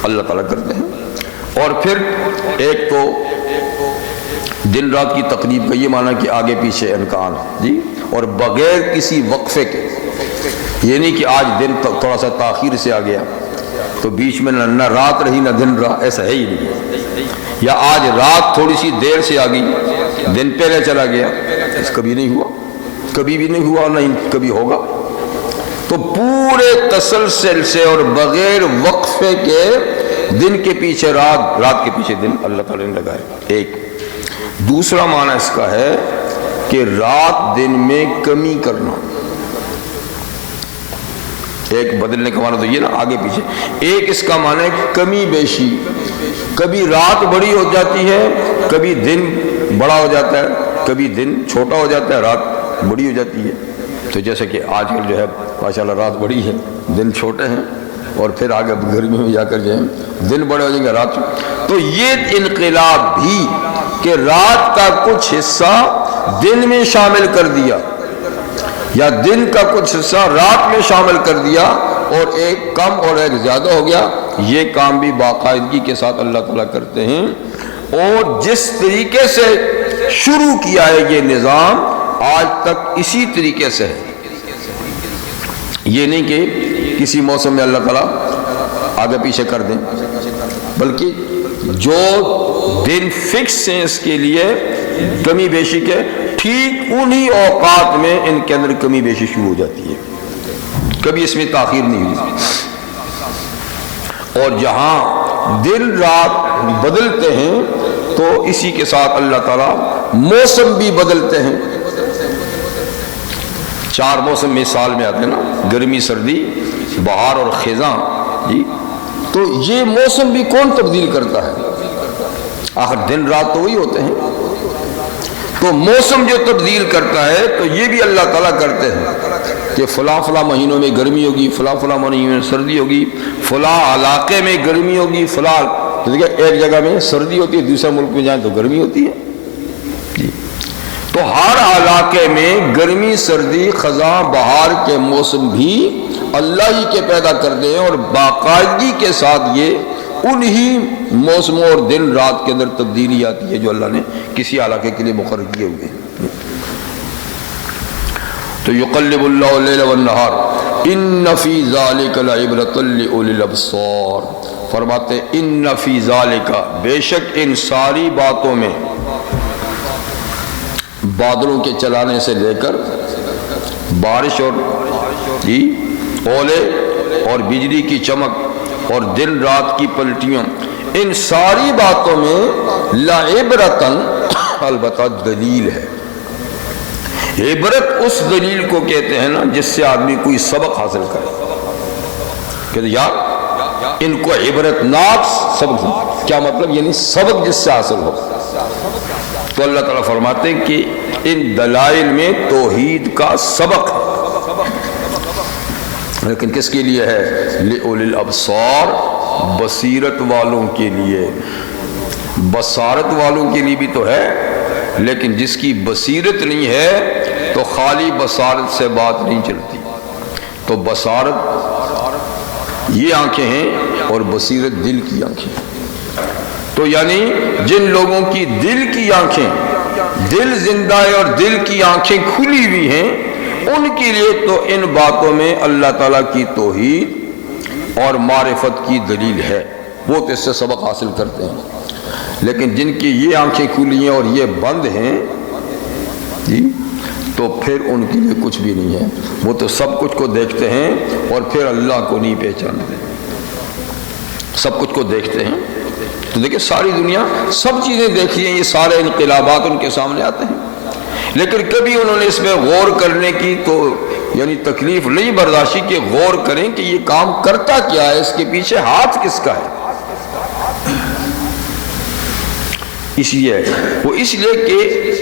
اللہ تعالیٰ کرتے ہیں. اور پھر ایک تو دن رات کی تقریب کا یہ معنی کہ آگے پیچھے امکان جی, اور بغیر کسی وقفے کے, یہ نہیں کہ آج دن تھوڑا سا تاخیر سے آ گیا تو بیچ میں نہ رات رہی نہ دن رہا, ایسا ہے ہی نہیں. یا آج رات تھوڑی سی دیر سے آ گئی, دن پہلے چلا گیا, اس کبھی نہیں ہوا, کبھی بھی نہیں ہوا اور نہیں کبھی ہوگا. تو پورے تسلسل سے اور بغیر وقفے کے دن کے پیچھے رات, رات کے پیچھے دن اللہ تعالیٰ نے لگائے. ایک دوسرا معنی اس کا ہے کہ رات دن میں کمی کرنا. ایک بدلنے کا معنی تو یہ نا آگے پیچھے. ایک اس کا معنی ہے کمی بیشی, کبھی رات بڑی ہو جاتی ہے, کبھی دن بڑا ہو جاتا ہے, کبھی دن چھوٹا ہو جاتا ہے, رات بڑی ہو جاتی ہے. تو جیسے کہ آج کل جو ہے ماشاءاللہ رات بڑی ہے, دن چھوٹے ہیں, اور پھر آگے گرمی میں جا کر جو ہے دن بڑے ہو جائیں گے, رات. تو یہ انقلاب بھی کہ رات کا کچھ حصہ دن میں شامل کر دیا یا دن کا کچھ حصہ رات میں شامل کر دیا, اور ایک کم اور ایک زیادہ ہو گیا, یہ کام بھی باقاعدگی کے ساتھ اللہ تعالیٰ کرتے ہیں. اور جس طریقے سے شروع کیا ہے یہ نظام آج تک اسی طریقے سے ہے. یہ نہیں کہ کسی موسم میں اللہ تعالیٰ آگے پیچھے کر دیں, بلکہ جو دن فکس ہیں اس کے لیے کمی بیشی کے, ٹھیک انہی اوقات میں ان کے اندر کمی بیشی شروع ہو جاتی ہے, کبھی اس میں تاخیر نہیں ہوئی. اور جہاں دن رات بدلتے ہیں تو اسی کے ساتھ اللہ تعالیٰ موسم بھی بدلتے ہیں. 4 موسم میں سال میں آتے ہیں نا, گرمی, سردی, بہار اور خزاں جی. تو یہ موسم بھی کون تبدیل کرتا ہے؟ آخر دن رات تو وہی ہوتے ہیں. تو موسم جو تبدیل کرتا ہے تو یہ بھی اللہ تعالیٰ کرتے ہیں کہ فلاں فلاں مہینوں میں گرمی ہوگی, فلاں فلاں مہینوں میں سردی ہوگی, فلاں علاقے میں گرمی ہوگی, فلاں ایک جگہ میں سردی ہوتی ہے, دوسرے ملک میں جائیں تو گرمی ہوتی ہے جی. تو ہر علاقے میں گرمی, سردی, خزاں, بہار کے موسم بھی اللہ ہی کے پیدا کرتے ہیں, اور باقاعدگی کے ساتھ یہ انہی موسموں اور دن رات کے اندر تبدیلی آتی ہے جو اللہ نے کسی علاقے کے لیے مقرر کیے ہوئے ہیں. تو یقلب اللہ اللیل والنہار ان فی ذالک لعبرۃ لأولی الابصار، فرماتے ان فی ذالک، بے شک ان ساری باتوں میں، بادلوں کے چلانے سے لے کر بارش اور اولے اور بجلی کی چمک اور دن رات کی پلٹیاں، ان ساری باتوں میں لعبرتن، البتہ دلیل ہے۔ عبرت اس دلیل کو کہتے ہیں نا جس سے آدمی کوئی سبق حاصل کرے، کہتے یار ان کو عبرت ناک سبق، کیا مطلب؟ یعنی سبق جس سے حاصل ہو۔ تو اللہ تعالیٰ فرماتے ہیں کہ ان دلائل میں توحید کا سبق ہے، لیکن کس کے لیے ہے؟ لِأُولِي الْأَبْصَارِ، بصیرت والوں کے لیے۔ بصارت والوں کے لیے بھی تو ہے، لیکن جس کی بصیرت نہیں ہے تو خالی بصارت سے بات نہیں چلتی۔ تو بصارت یہ آنکھیں ہیں اور بصیرت دل کی آنکھیں۔ تو یعنی جن لوگوں کی دل کی آنکھیں، دل زندہ ہے اور دل کی آنکھیں کھلی ہوئی ہیں، ان کے لیے تو ان باتوں میں اللہ تعالیٰ کی توحید اور معرفت کی دلیل ہے، وہ تو اس سے سبق حاصل کرتے ہیں۔ لیکن جن کی یہ آنکھیں کھلی ہیں اور یہ بند ہیں تو پھر ان کے لیے کچھ بھی نہیں ہے، وہ تو سب کچھ کو دیکھتے ہیں اور پھر اللہ کو نہیں پہچانتے۔ سب کچھ کو دیکھتے ہیں تو دیکھیں ساری دنیا سب چیزیں دیکھ لی ہیں، یہ سارے انقلابات ان کے سامنے آتے ہیں، لیکن کبھی انہوں نے اس میں غور کرنے کی تو یعنی تکلیف نہیں برداشتی کہ غور کریں کہ یہ کام کرتا کیا ہے، اس کے پیچھے ہاتھ کس کا ہے۔ اس لیے کہ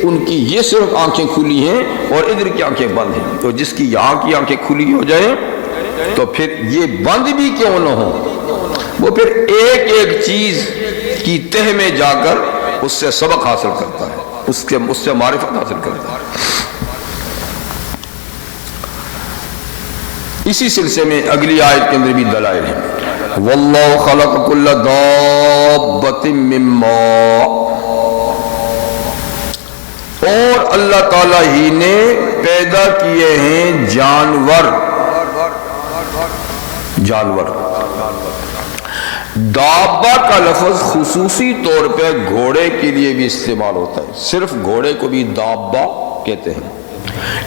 ان کی یہ صرف آنکھیں کھلی ہیں اور ادھر کی آنکھیں بند ہیں، تو جس کی یہاں کی آنکھیں کھلی ہو جائیں تو پھر یہ بند بھی کیوں نہ ہوں، وہ پھر ایک ایک چیز کی تہ میں جا کر اس سے سبق حاصل کرتا ہے، اس سے معرفت حاصل کرتا ہے۔ اسی سلسلے میں اگلی آیت کے اندر بھی دلائل ہیں۔ وَاللَّهُ خَلَقَ كُلَّ دَابَّةٍ مِّن مَّاءٍ، اور اللہ تعالیٰ ہی نے پیدا کیے ہیں جانور۔ دابہ کا لفظ خصوصی طور پہ گھوڑے کے لیے بھی استعمال ہوتا ہے، صرف گھوڑے کو بھی دابہ کہتے ہیں،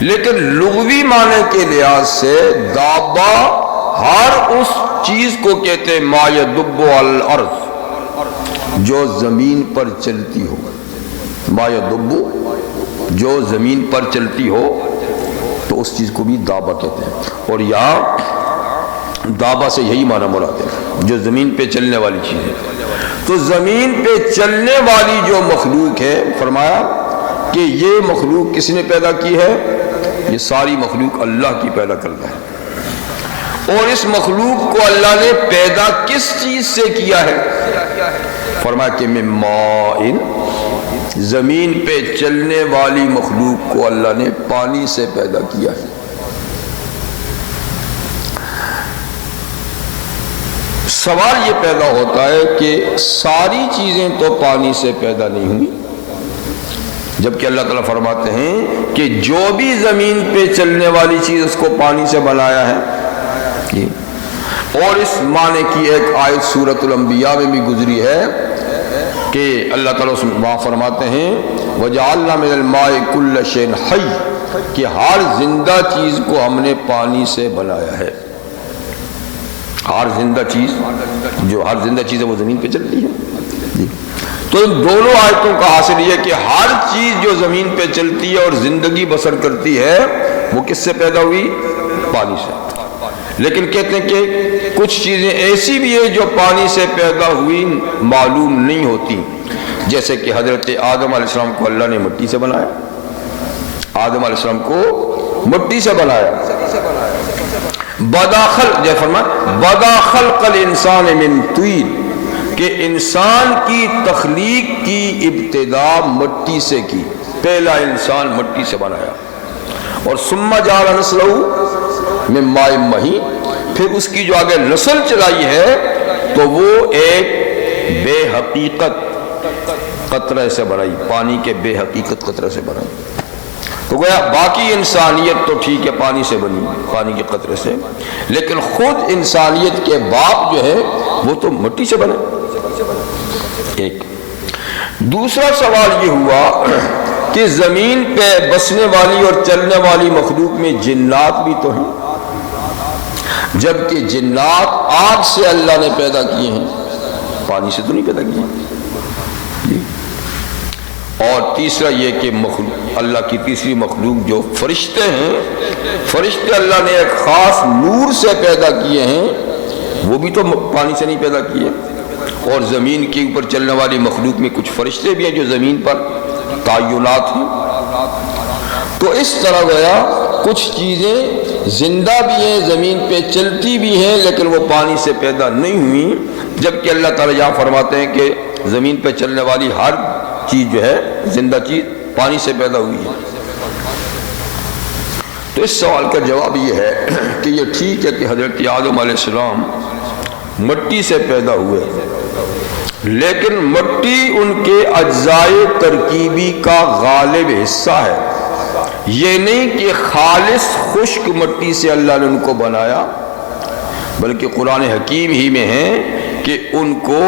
لیکن لغوی معنی کے لحاظ سے دابہ ہر اس چیز کو کہتے ہیں ما یدب علی الارض، جو زمین پر چلتی ہو۔ ما یدب، جو زمین پر چلتی ہو، تو اس چیز کو بھی دابہ کہتے ہیں۔ اور یہاں دابہ سے یہی معنی مراد ہے، جو زمین پہ چلنے والی چیز ہے۔ تو زمین پہ چلنے والی جو مخلوق ہے، فرمایا کہ یہ مخلوق کس نے پیدا کی ہے؟ یہ ساری مخلوق اللہ کی پیدا کرتا ہے۔ اور اس مخلوق کو اللہ نے پیدا کس چیز سے کیا ہے؟ فرمایا کہ من ماء، زمین پہ چلنے والی مخلوق کو اللہ نے پانی سے پیدا کیا ہے۔ سوال یہ پیدا ہوتا ہے کہ ساری چیزیں تو پانی سے پیدا نہیں ہوئی، جبکہ اللہ تعالیٰ فرماتے ہیں کہ جو بھی زمین پہ چلنے والی چیز اس کو پانی سے بنایا ہے۔ اور اس معنی کی ایک آیت سورۃ الانبیاء میں بھی گزری ہے کہ اللہ تعالیٰ وہاں فرماتے ہیں وَجَعَلْنَا مِنَ الْمَاءِ كُلَّ شَيْءٍ حَيٍّ، کہ ہر زندہ چیز کو ہم نے پانی سے بنایا ہے۔ ہر زندہ چیز، جو ہر زندہ چیز ہے وہ زمین پہ چلتی ہے۔ تو ان دونوں آیتوں کا حاصل یہ ہے کہ ہر چیز جو زمین پہ چلتی ہے اور زندگی بسر کرتی ہے وہ کس سے پیدا ہوئی؟ پانی سے۔ لیکن کہتے ہیں کہ کچھ چیزیں ایسی بھی ہیں جو پانی سے پیدا ہوئی معلوم نہیں ہوتی، جیسے کہ حضرت آدم علیہ السلام کو اللہ نے مٹی سے بنایا، آدم علیہ السلام کو مٹی سے بنایا۔ بدا خلق الانسان من طین، کہ انسان کی تخلیق کی ابتدا مٹی سے کی، پہلا انسان مٹی سے بنایا۔ اور ثم جعل نسلہ من ماء مہین، پھر اس کی جو آگے نسل چلائی ہے تو وہ ایک بے حقیقت قطرے سے بنائی، پانی کے بے حقیقت قطرے سے بنائی۔ تو گویا باقی انسانیت تو ٹھیک ہے پانی سے بنی، پانی کے قطرے سے، لیکن خود انسانیت کے باپ جو ہے وہ تو مٹی سے بنے۔ ایک دوسرا سوال یہ ہوا کہ زمین پہ بسنے والی اور چلنے والی مخلوق میں جنات بھی تو ہیں، جبکہ جنات آگ سے اللہ نے پیدا کیے ہیں، پانی سے تو نہیں پیدا کیے ہیں۔ اور تیسرا یہ کہ اللہ کی تیسری مخلوق جو فرشتے ہیں، فرشتے اللہ نے ایک خاص نور سے پیدا کیے ہیں، وہ بھی تو پانی سے نہیں پیدا کیے۔ اور زمین کے اوپر چلنے والی مخلوق میں کچھ فرشتے بھی ہیں جو زمین پر تعینات ہیں۔ تو اس طرح گویا کچھ چیزیں زندہ بھی ہیں، زمین پہ چلتی بھی ہیں، لیکن وہ پانی سے پیدا نہیں ہوئی، جبکہ اللہ تعالیٰ یہاں فرماتے ہیں کہ زمین پہ چلنے والی ہر چیز جو ہے زندہ چیز پانی سے پیدا ہوئی ہے۔ تو اس سوال کا جواب یہ ہے کہ یہ ٹھیک ہے کہ حضرت آدم علیہ السلام مٹی سے پیدا ہوئے، لیکن مٹی ان کے اجزائے ترکیبی کا غالب حصہ ہے۔ یہ نہیں کہ خالص خشک مٹی سے اللہ نے ان کو بنایا، بلکہ قرآن حکیم ہی میں ہے کہ ان کو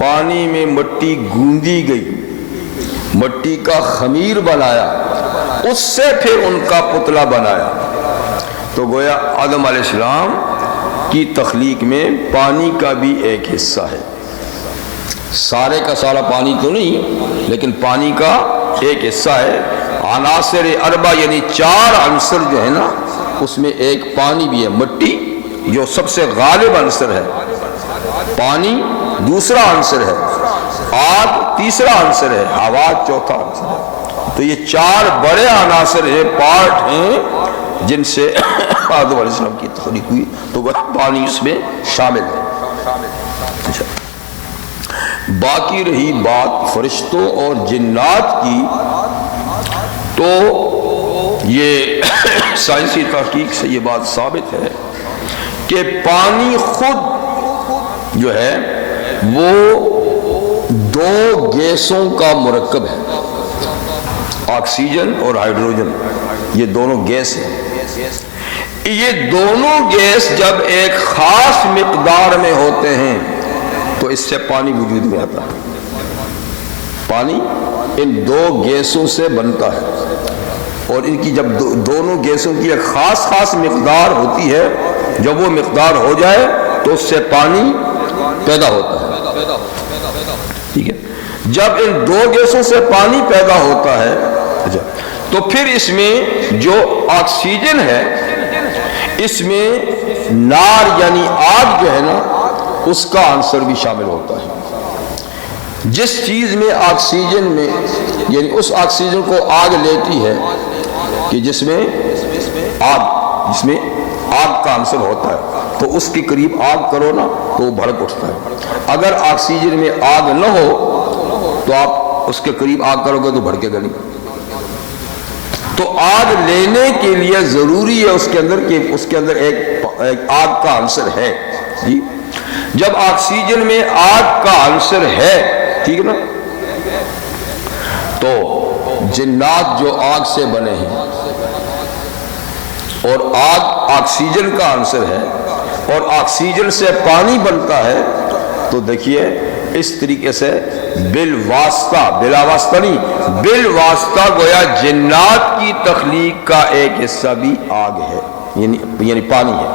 پانی میں مٹی گوندی گئی، مٹی کا خمیر بنایا، اس سے پھر ان کا پتلا بنایا۔ تو گویا آدم علیہ السلام کی تخلیق میں پانی کا بھی ایک حصہ ہے، سارے کا سارا پانی تو نہیں، لیکن پانی کا ایک حصہ ہے۔ عناصر اربع یعنی 4 عنصر جو ہے نا، اس میں ایک پانی بھی ہے، مٹی جو سب سے غالب عنصر ہے، پانی دوسرا عنصر ہے، آگ تیسرا عنصر ہے، ہوا چوتھا عنصر ہے۔ تو یہ 4 بڑے عناصر ہیں، پارٹ ہیں، جن سے آدم علیہ السلام کی تخلیق ہوئی، تو وہ پانی اس میں شامل ہے۔ باقی رہی بات فرشتوں اور جنات کی، تو یہ سائنسی تحقیق سے یہ بات ثابت ہے کہ پانی خود جو ہے وہ 2 گیسوں کا مرکب ہے، آکسیجن اور ہائیڈروجن، یہ دونوں گیس ہیں۔ یہ دونوں گیس جب ایک خاص مقدار میں ہوتے ہیں تو اس سے پانی وجود میں آتا ہے۔ پانی ان 2 گیسوں سے بنتا ہے، اور ان کی جب دونوں گیسوں کی ایک خاص مقدار ہوتی ہے، جب وہ مقدار ہو جائے تو اس سے پانی پیدا ہوتا ہے، ٹھیک ہے۔ جب ان 2 گیسوں سے پانی پیدا ہوتا ہے تو پھر اس میں جو آکسیجن ہے، اس میں نار یعنی آگ جو ہے نا، اس کا عنصر بھی شامل ہوتا ہے۔ جس چیز میں آکسیجن میں یعنی اس آکسیجن کو آگ لیتی ہے کہ جس میں آگ کا عنصر ہوتا ہے، تو اس کے قریب آگ کرو نا تو وہ بھڑک اٹھتا ہے۔ اگر آکسیجن میں آگ نہ ہو تو آپ اس کے قریب آگ کرو گے تو بھڑکے گا نہیں۔ تو آگ لینے کے لیے ضروری ہے اس کے اندر ایک آگ کا عنصر ہے، جی۔ جب آکسیجن میں آگ کا عنصر ہے، ٹھیک نا، تو جنات جو آگ سے بنے ہیں اور آگ آکسیجن کا عنصر ہے اور آکسیجن سے پانی بنتا ہے، تو دیکھیے اس طریقے سے بالواسطہ، بلا واسطہ نہیں، بالواسطہ گویا جنات کی تخلیق کا ایک حصہ بھی آگ ہے، یعنی پانی ہے،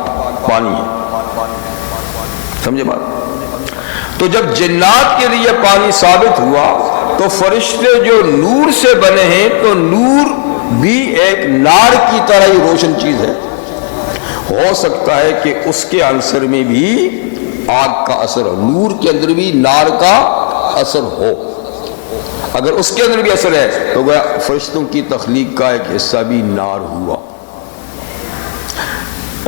سمجھے بات؟ تو جب جنات کے لیے پانی ثابت ہوا تو فرشتے جو نور سے بنے ہیں، تو نور بھی ایک نار کی طرح ہی روشن چیز ہے، ہو سکتا ہے کہ اس کے عنصر میں بھی آگ کا اثر ہو، نور کے اندر بھی نار کا اثر ہو۔ اگر اس کے اندر بھی اثر ہے تو گویا فرشتوں کی تخلیق کا ایک حصہ بھی نار ہوا،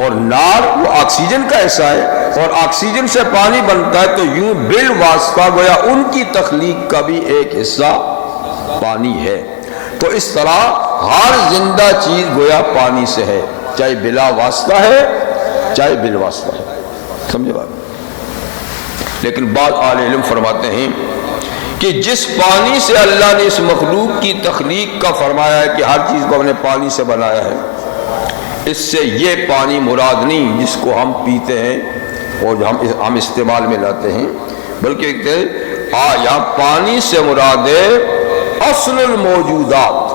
اور نار وہ آکسیجن کا حصہ ہے، اور آکسیجن سے پانی بنتا ہے، تو یوں بالواسطہ گویا ان کی تخلیق کا بھی ایک حصہ پانی ہے۔ تو اس طرح ہر زندہ چیز گویا پانی سے ہے، چاہے بلا واسطہ ہے چاہے بالواسطہ ہے، سمجھے بات؟ لیکن بعض اہل علم فرماتے ہیں کہ جس پانی سے اللہ نے اس مخلوق کی تخلیق کا فرمایا ہے کہ ہر چیز کو ہم نے پانی سے بنایا ہے، اس سے یہ پانی مراد نہیں جس کو ہم پیتے ہیں اور جو ہم استعمال میں لاتے ہیں، بلکہ یہاں پانی سے مراد ہے اصل الموجودات،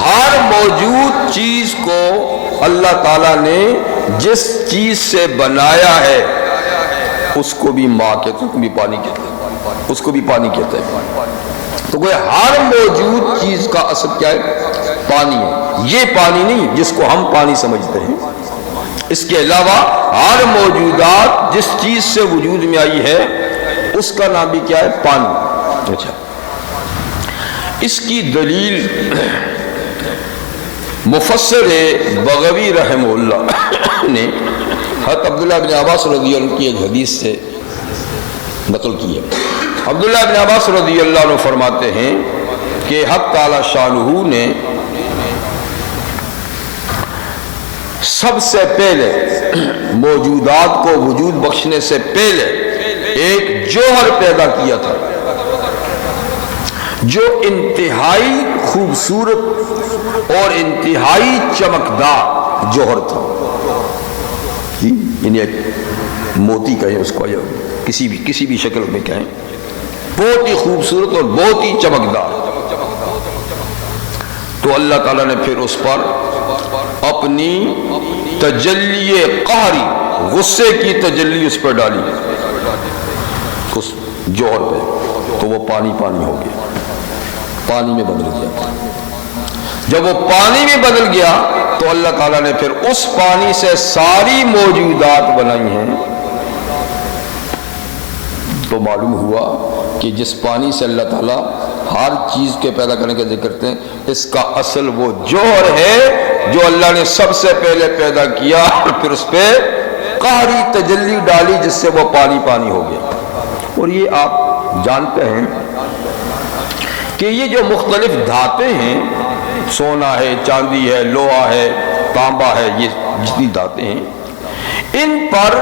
ہر موجود چیز کو اللہ تعالیٰ نے جس چیز سے بنایا ہے اس کو بھی ماں کہتے ہیں، اس کو بھی پانی کہتے ہیں، اس کو بھی پانی کہتے ہیں۔ تو کوئی ہر موجود چیز کا اصل کیا ہے؟ پانی ہے۔ یہ پانی نہیں جس کو ہم پانی سمجھتے ہیں، اس کے علاوہ ہر موجودات جس چیز سے وجود میں آئی ہے اس کا نام بھی کیا ہے؟ پانی۔ اچھا، اس کی دلیل مفسر بغوی رحمہ اللہ نے حضرت عبداللہ بن عباس رضی اللہ عنہ کی ایک حدیث سے نقل کی ہے۔ عبداللہ بن عباس رضی اللہ عنہ فرماتے ہیں کہ حق تعالی شانہ نے سب سے پہلے موجودات کو وجود بخشنے سے پہلے ایک جوہر پیدا کیا تھا جو انتہائی خوبصورت اور انتہائی چمکدار جوہر تھا، یعنی موتی کہیں اس کو یا کسی بھی شکل میں کہیں، بہت ہی خوبصورت اور بہت ہی چمکدار۔ تو اللہ تعالیٰ نے پھر اس پر اپنی تجلی قہری، غصے کی تجلی اس پر ڈالی، اس جوہر پہ، تو وہ پانی ہو گیا، پانی میں بدل گیا۔ جب وہ پانی میں بدل گیا تو اللہ تعالیٰ نے پھر اس پانی سے ساری موجودات بنائی ہیں۔ تو معلوم ہوا کہ جس پانی سے اللہ تعالیٰ ہر چیز کے پیدا کرنے کے ذکر کرتے ہیں، اس کا اصل وہ جوہر ہے جو اللہ نے سب سے پہلے پیدا کیا اور پھر اس پہ قہری تجلی ڈالی جس سے وہ پانی ہو گیا۔ اور یہ آپ جانتے ہیں کہ یہ جو مختلف دھاتیں ہیں، سونا ہے، چاندی ہے، لوہا ہے، تانبا ہے، یہ جتنی دھاتیں ہیں، ان پر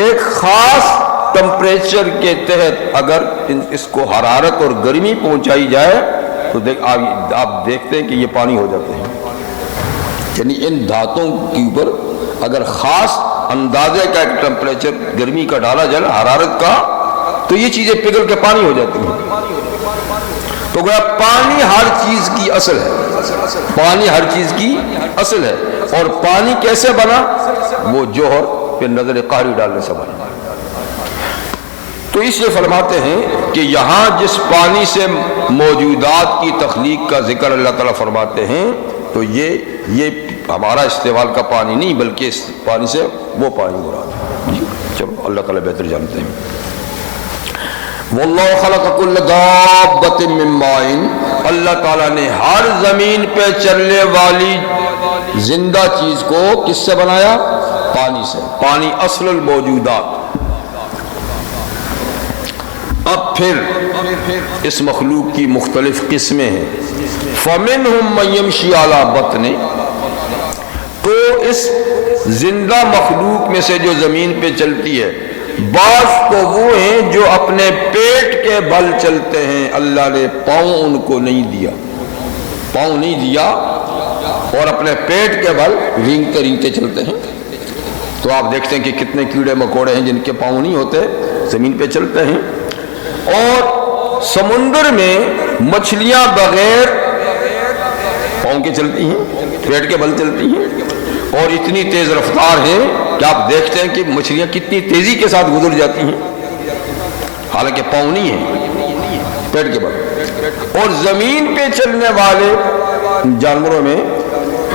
ایک خاص ٹمپریچر کے تحت اگر اس کو حرارت اور گرمی پہنچائی جائے تو آپ دیکھتے ہیں کہ یہ پانی ہو جاتے ہیں۔ یعنی ان دھاتوں کے اوپر اگر خاص اندازے کا ایک ٹمپریچر گرمی کا ڈالا جائے نا، حرارت کا، تو یہ چیزیں پگھل کے پانی ہو جاتی ہیں۔ تو گویا پانی ہر چیز کی اصل ہے، پانی ہر چیز کی اصل ہے۔ اور پانی کیسے بنا؟ وہ جوہر پہ نظر قہری ڈالنے سے بنا۔ تو اس لیے فرماتے ہیں کہ یہاں جس پانی سے موجودات کی تخلیق کا ذکر اللہ تعالیٰ فرماتے ہیں تو یہ ہمارا استعمال کا پانی نہیں، بلکہ اس پانی سے وہ پانی مراد ہے۔ چلو اللہ تعالیٰ بہتر جانتے ہیں۔ وَاللَّهُ خَلَقَ كُلَّ دَابَّةٍ مِّن مَّاءٍ، اللہ تعالیٰ نے ہر زمین پہ چلنے والی زندہ چیز کو کس سے بنایا؟ پانی سے۔ پانی اصل الموجودات۔ اب پھر اس مخلوق کی مختلف قسمیں ہیں۔ فَمِنْهُمْ مَن يَمْشِي عَلَى بَطْنِهِ، تو اس زندہ مخلوق میں سے جو زمین پہ چلتی ہے، بعض تو وہ ہیں جو اپنے پیٹ کے بل چلتے ہیں، اللہ نے پاؤں ان کو نہیں دیا، پاؤں نہیں دیا اور اپنے پیٹ کے بل رینگتے چلتے ہیں۔ تو آپ دیکھتے ہیں کہ کتنے کیڑے مکوڑے ہیں جن کے پاؤں نہیں ہوتے، زمین پہ چلتے ہیں۔ اور سمندر میں مچھلیاں بغیر پاؤں کے چلتی ہیں، پیٹ کے بل چلتی ہیں، اور اتنی تیز رفتار ہے کہ آپ دیکھتے ہیں کہ مچھلیاں کتنی تیزی کے ساتھ گزر جاتی ہیں، حالانکہ پاؤں نہیں ہیں، پیٹ کے بل۔ اور زمین پہ چلنے والے جانوروں میں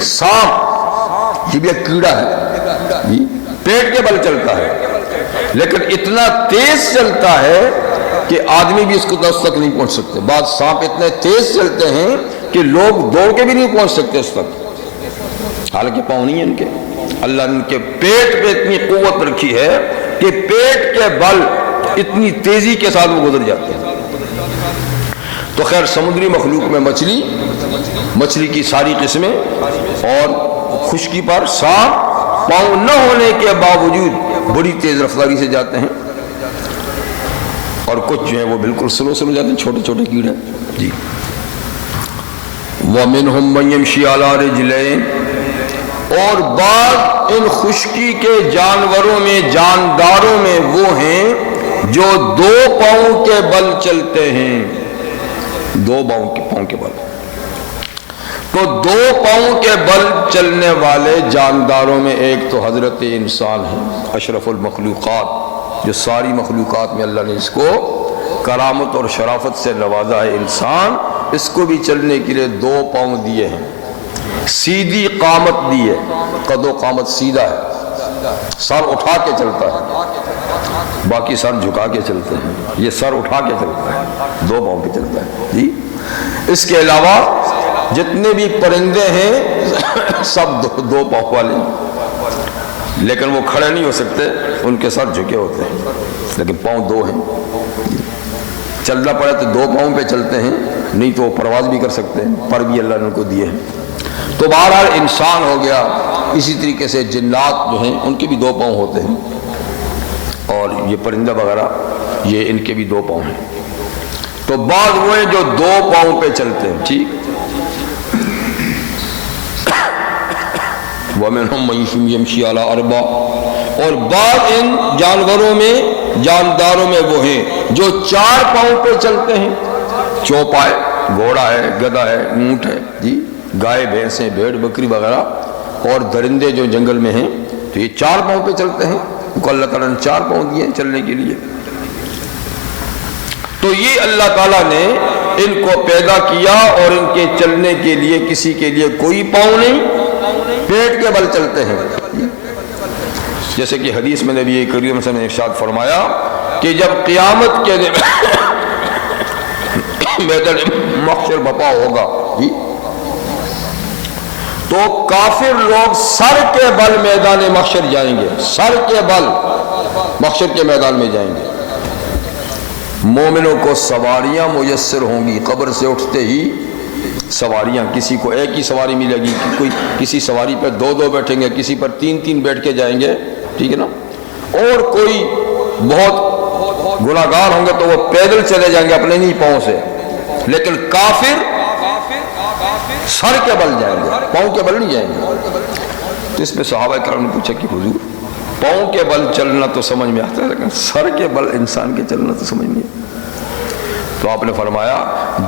سانپ، یہ بھی ایک کیڑا ہے، پیٹ کے بل چلتا ہے، لیکن اتنا تیز چلتا ہے کہ آدمی بھی اس کو تک نہیں پہنچ سکتے۔ بعض سانپ اتنے تیز چلتے ہیں کہ لوگ دوڑ کے بھی نہیں پہنچ سکتے اس تک، حالانکہ پاؤں نہیں ہیں ان کے۔ اللہ نے ان کے پیٹ پہ اتنی قوت رکھی ہے کہ پیٹ کے بل اتنی تیزی کے ساتھ وہ گزر جاتے ہیں۔ تو خیر سمندری مخلوق میں مچھلی کی ساری قسمیں، اور خشکی پر سانپ پاؤں نہ ہونے کے باوجود بڑی تیز رفتاری سے جاتے ہیں۔ اور کچھ جو ہے وہ بالکل سلو جاتے ہیں، چھوٹے چھوٹے کیڑے جی۔ وَمِنْهُمْ مَنْ يَمْشِي عَلَى رِجْلَيْنِ، اور بعض ان خشکی کے جانوروں میں، جانداروں میں وہ ہیں جو 2 پاؤں کے بل چلتے ہیں، 2 پاؤں کے بل۔ تو 2 پاؤں کے بل چلنے والے جانداروں میں ایک تو حضرت انسان ہے، اشرف المخلوقات، جو ساری مخلوقات میں اللہ نے اس کو کرامت اور شرافت سے نوازا ہے۔ انسان، اس کو بھی چلنے کے لیے 2 پاؤں دیے ہیں، سیدھی قامت دی ہے، قد و قامت سیدھا ہے، سر اٹھا کے چلتا ہے، باقی سر جھکا کے چلتے ہیں، یہ سر اٹھا کے چلتا ہے، 2 پاؤں پہ چلتا ہے جی۔ اس کے علاوہ جتنے بھی پرندے ہیں سب 2 پاؤں والے، لیکن وہ کھڑے نہیں ہو سکتے، ان کے سر جھکے ہوتے ہیں، لیکن پاؤں 2 ہیں۔ چلنا پڑے تو 2 پاؤں پہ چلتے ہیں، نہیں تو وہ پرواز بھی کر سکتے ہیں، پر بھی اللہ نے ان کو دیے ہیں۔ تو بہرحال انسان ہو گیا، اسی طریقے سے جنات جو ہیں ان کے بھی 2 پاؤں ہوتے ہیں، اور یہ پرندہ وغیرہ یہ ان کے بھی 2 پاؤں ہیں۔ تو بعض وہ ہیں جو 2 پاؤں پہ چلتے ہیں، ٹھیک۔ وَمِنْهُمْ مَنْ يَمْشِي عَلَى 4، اور بعض ان جانوروں میں، جانداروں میں وہ ہیں جو 4 پاؤں پہ چلتے ہیں، چوپا ہے، گھوڑا ہے، گدھا ہے، اونٹ ہے جی، گائے، بھینسیں، بھیڑ بکری وغیرہ، اور درندے جو جنگل میں ہیں تو یہ 4 پاؤں پہ چلتے ہیں، ان کو اللہ تعالیٰ نے 4 پاؤں دیے ہیں چلنے کے لیے۔ تو یہ اللہ تعالیٰ نے ان کو پیدا کیا، اور ان کے چلنے کے لیے کسی کے لیے کوئی پاؤں نہیں، پیٹ کے بل چلتے ہیں۔ جیسے کہ حدیث میں نبی کریم صلی اللہ علیہ وسلم نے ارشاد فرمایا کہ جب قیامت کے دن میدان محشر بپا ہوگا جی، تو کافر لوگ سر کے بل میدان محشر جائیں گے، سر کے بل محشر کے میدان میں جائیں گے۔ مومنوں کو سواریاں میسر ہوں گی، قبر سے اٹھتے ہی سواریاں، کسی کو ایک ہی سواری ملے گی، کوئی کسی سواری پر 2 بیٹھیں گے، کسی پر 3 بیٹھ کے جائیں گے، ٹھیک ہے نا، اور کوئی بہت گناہگار ہوں گے تو وہ پیدل چلے جائیں گے اپنے نہیں پاؤں سے، لیکن کافر سر کے بل جائیں گے، پاؤں کے بل نہیں جائیں گے۔ تو اس پہ صحابہ کرام نے پوچھا کہ حضور پاؤں کے بل چلنا تو سمجھ میں آتا ہے، لیکن سر کے بل انسان کے چلنا تو سمجھ نہیں آتا۔ تو آپ نے فرمایا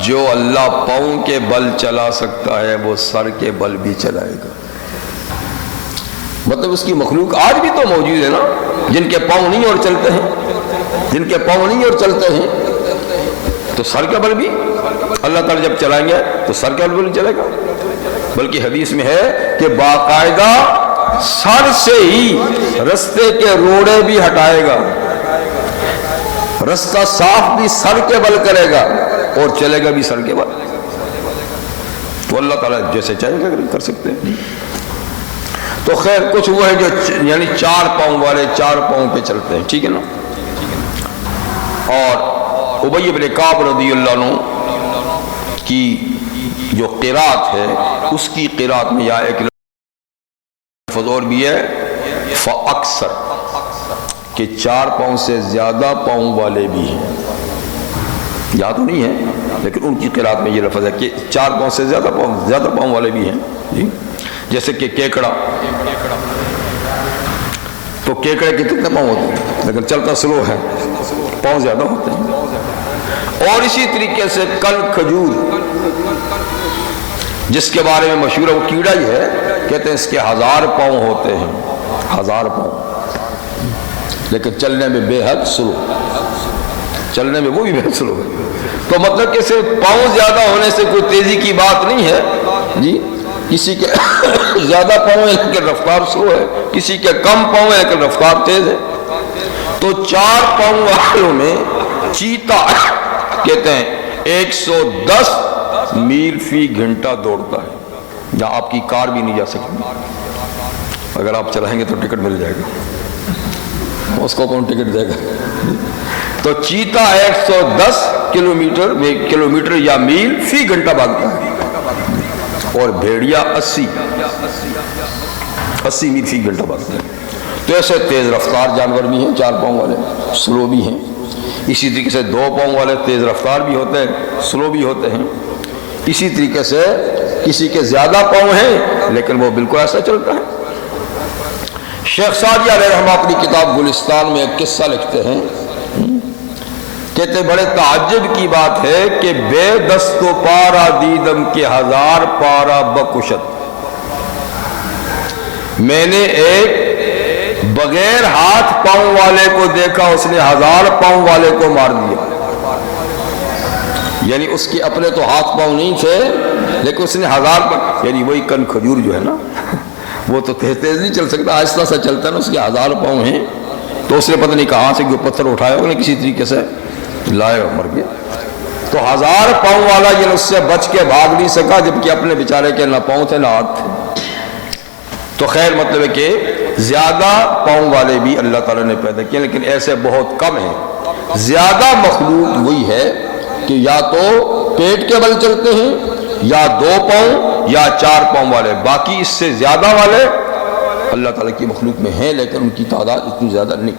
جو اللہ پاؤں کے بل چلا سکتا ہے وہ سر کے بل بھی چلائے گا۔ مطلب اس کی مخلوق آج بھی تو موجود ہے نا، جن کے پاؤں نہیں اور چلتے ہیں، جن کے پاؤں نہیں اور چلتے ہیں، تو سر کے بل بھی اللہ تعالیٰ جب چلائیں گے تو سر کے بل بھی چلے گا۔ بلکہ حدیث میں ہے کہ باقاعدہ سر سے ہی رستے کے روڑے بھی ہٹائے گا، رستہ صاف بھی سر کے بل کرے گا، اور چلے گا بھی سر کے بل۔ تو اللہ تعالیٰ جیسے چاہے گا کر سکتے ہیں۔ تو خیر کچھ وہ ہے جو یعنی 4 پاؤں والے 4 پاؤں پہ چلتے ہیں، ٹھیک ہے نا۔ اور ابی بن کعب رضی اللہ عنہ کی جو قرات ہے، اس کی قرات میں یا ایک لفظ اور بھی ہے فاکثر، کہ 4 پاؤں سے زیادہ پاؤں والے بھی ہیں، یہاں تو نہیں ہے لیکن ان کی قرات میں یہ لفظ ہے کہ 4 پاؤں سے زیادہ پاؤں والے بھی ہیں جی۔ جیسے کہ کیکڑا، تو کیکڑے کے کتنے پاؤں ہوتے ہیں لیکن چلتا سلو ہے، پاؤں زیادہ ہوتے ہیں۔ اور اسی طریقے سے کل کھجور، جس کے بارے میں مشہور ہے، وہ کیڑا ہی ہے، کہتے ہیں اس کے 1000 پاؤں ہوتے ہیں، 1000 پاؤں، لیکن چلنے میں بے حد سلو، چلنے میں وہ بھی بے حد سلو ہے۔ تو مطلب کہ صرف پاؤں زیادہ ہونے سے کوئی تیزی کی بات نہیں ہے جی، کسی کے زیادہ پاؤں ہے لیکن رفتار سلو ہے، کسی کے کم پاؤں ہے لیکن رفتار تیز ہے۔ تو 4 پاؤں والوں میں چیتا کہتے ہیں 110 میل فی گھنٹہ دوڑتا ہے، جہاں آپ کی کار بھی نہیں جا سکتی، اگر آپ چلائیں گے تو ٹکٹ مل جائے گا، اس کو کون ٹکٹ دے گا۔ تو چیتا 110 کلومیٹر یا میل فی گھنٹہ بھاگتا ہے، اور بھیڑیا 80 میل فی گھنٹہ بھاگتا ہے۔ تو ایسے تیز رفتار جانور بھی ہیں، 4 پاؤں والے، سلو بھی ہیں۔ اسی طریقے سے 2 پاؤں والے تیز رفتار بھی ہوتے ہیں، سلو بھی ہوتے ہیں، اسی طریقے سے کسی کے زیادہ پاؤں ہیں لیکن وہ بالکل ایسا چلتا ہے۔ شیخ سعدی علیہ رحمہ اپنی کتاب گلستان میں ایک قصہ لکھتے ہیں، کہتے بڑے تعجب کی بات ہے کہ بے دست و پارا دیدم کے 1000 پارا بکشت، میں نے ایک بغیر ہاتھ پاؤں والے کو دیکھا، اس نے 1000 پاؤں والے کو مار دیا۔ یعنی اس کے اپنے تو ہاتھ پاؤں نہیں تھے لیکن اس نے 1000 پاؤں، یعنی وہی کن کھجور جو ہے نا وہ تو تیز تیز نہیں چل سکتا، آہستہ سا چلتا ہے نا، اس کے 1000 پاؤں ہیں، تو اس نے پتہ نہیں کہاں سے کوئی پتھر اٹھایا انہیں کسی طریقے سے لائے اور مر گیا۔ تو 1000 پاؤں والا یہ اس سے بچ کے بھاگ نہیں سکا، جبکہ اپنے بیچارے کے نہ پاؤں تھے نہ ہاتھ تھے۔ تو خیر مطلب ہے کہ زیادہ پاؤں والے بھی اللہ تعالیٰ نے پیدا کیے لیکن ایسے بہت کم ہیں۔ زیادہ مخلوق وہی ہے کہ یا تو پیٹ کے بل چلتے ہیں یا 2 پاؤں یا 4 پاؤں والے، باقی اس سے زیادہ والے اللہ تعالیٰ کی مخلوق میں ہیں لیکن ان کی تعداد اتنی زیادہ نہیں۔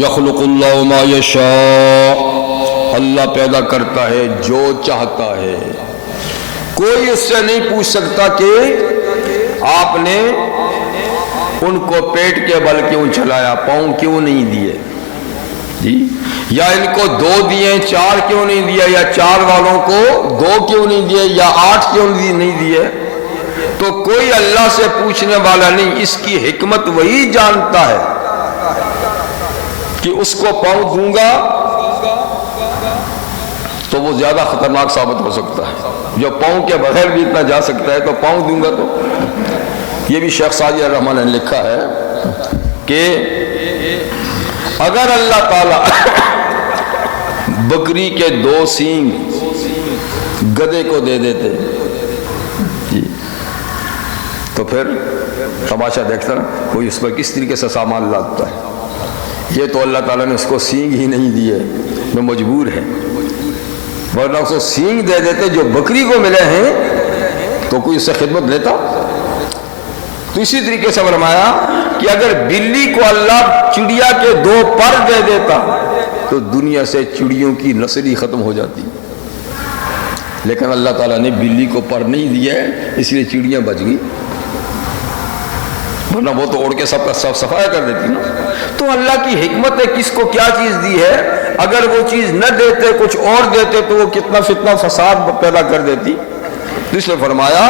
یخلق اللہ ما یشاء، اللہ پیدا کرتا ہے جو چاہتا ہے، کوئی اس سے نہیں پوچھ سکتا کہ آپ نے ان کو پیٹ کے بل کیوں چلایا، پاؤں کیوں نہیں دیے جی، یا ان کو 2 دیے 4 کیوں نہیں دیا، یا 4 والوں کو 2 کیوں نہیں دیے، یا 8 کیوں نہیں دیے۔ تو کوئی اللہ سے پوچھنے والا نہیں، اس کی حکمت وہی جانتا ہے کہ اس کو پاؤں دوں گا تو وہ زیادہ خطرناک ثابت ہو سکتا ہے، جو پاؤں کے بغیر بھی اتنا جا سکتا ہے تو پاؤں دوں گا تو۔ یہ بھی شیخ سعدی الرحمن نے لکھا ہے کہ اگر اللہ تعالیٰ بکری کے 2 سینگ گدھے کو دے دیتے جی تو پھر تماشا دیکھتا نا کوئی اس پر کس طریقے سے سامان لاتا ہے۔ یہ تو اللہ تعالیٰ نے اس کو سینگ ہی نہیں دیے، میں مجبور ہے، ورنہ اس کو سینگ دے دیتے جو بکری کو ملے ہیں تو کوئی اس سے خدمت لیتا۔ تو اسی طریقے سے فرمایا کہ اگر بلی کو اللہ چڑیا کے 2 پر دے دیتا تو دنیا سے چڑیوں کی نسل ہی ختم ہو جاتی، لیکن اللہ تعالیٰ نے بلی کو پر نہیں دیا ہے اس لیے چڑیاں بچ گئی، ورنہ وہ تو اڑ کے سب کا سب صفایا کر دیتی نا۔ تو اللہ کی حکمت ہے کس کو کیا چیز دی ہے، اگر وہ چیز نہ دیتے کچھ اور دیتے تو وہ کتنا فتنہ فساد پیدا کر دیتی۔ اس نے فرمایا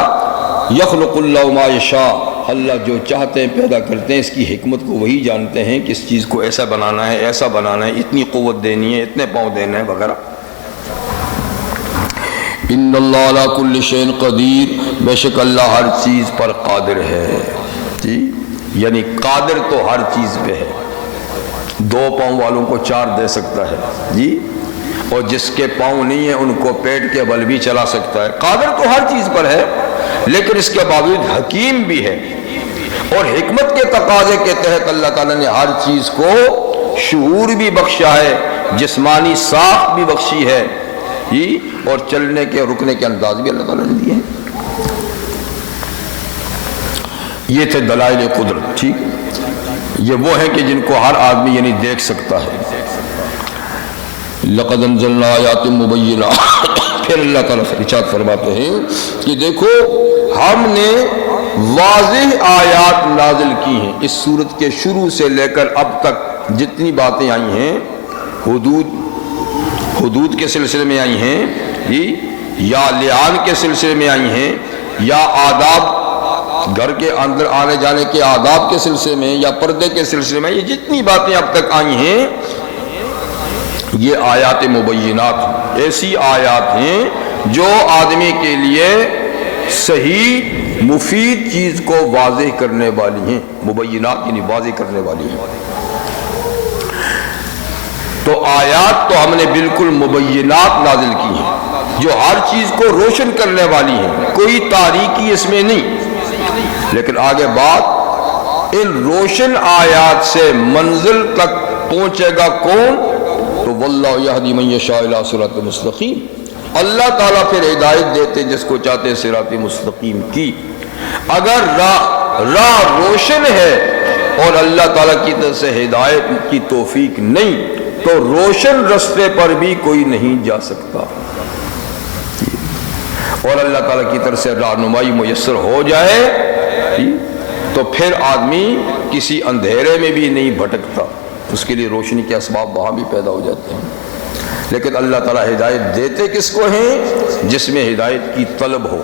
یخلق اللہ ما یشاء، اللہ جو چاہتے ہیں پیدا کرتے ہیں، اس کی حکمت کو وہی جانتے ہیں کہ اس چیز کو ایسا بنانا ہے، ایسا بنانا ہے، اتنی قوت دینی ہے، اتنے پاؤں دینے ہیں وغیرہ۔ ان اللہ علی کل شیء قدیر، بے شک اللہ ہر چیز پر قادر ہے جی، یعنی قادر تو ہر چیز پہ ہے، 2 پاؤں والوں کو 4 دے سکتا ہے جی، اور جس کے پاؤں نہیں ہیں ان کو پیٹ کے بل بھی چلا سکتا ہے، قادر تو ہر چیز پر ہے لیکن اس کے باوجود حکیم بھی ہے، اور حکمت کے تقاضے کے تحت اللہ تعالیٰ نے ہر چیز کو شعور بھی بخشا ہے، جسمانی ساخت بھی بخشی ہے جی، اور چلنے کے رکنے کے انداز بھی اللہ تعالیٰ نے دیے ہیں۔ یہ تھے دلائل قدرت، ٹھیک، یہ وہ ہیں کہ جن کو ہر آدمی یعنی دیکھ سکتا ہے۔ لقد انزلنا آیات مبینات، پھر اللہ تعالیٰ ارشاد فرماتے ہیں کہ دیکھو ہم نے واضح آیات نازل کی ہیں، اس سورت کے شروع سے لے کر اب تک جتنی باتیں آئی ہیں، حدود کے سلسلے میں آئی ہیں جی، یا لعان کے سلسلے میں آئی ہیں، یا آداب گھر کے اندر آنے جانے کے آداب کے سلسلے میں، یا پردے کے سلسلے میں، یہ جتنی باتیں اب تک آئی ہیں یہ آیات مبینات، ایسی آیات ہیں جو آدمی کے لیے صحیح مفید چیز کو واضح کرنے والی ہیں، مبینات یعنی واضح کرنے والی ہیں۔ تو آیات تو ہم نے بالکل مبینات نازل کی ہیں جو ہر چیز کو روشن کرنے والی ہیں، کوئی تاریکی اس میں نہیں۔ لیکن آگے بات، ان روشن آیات سے منزل تک پہنچے گا کون؟ تو واللہ یہدی من یشاء الی صراط مستقیم، اللہ تعالیٰ پھر ہدایت دیتے جس کو چاہتے ہیں صراط مستقیم کی۔ اگر راہ روشن ہے اور اللہ تعالیٰ کی طرف سے ہدایت کی توفیق نہیں تو روشن رستے پر بھی کوئی نہیں جا سکتا، اور اللہ تعالیٰ کی طرف سے رہنمائی میسر ہو جائے تو پھر آدمی کسی اندھیرے میں بھی نہیں بھٹکتا، اس کے لیے روشنی کے اسباب وہاں بھی پیدا ہو جاتے ہیں۔ لیکن اللہ تعالیٰ ہدایت دیتے کس کو ہیں؟ جس میں ہدایت کی طلب ہو،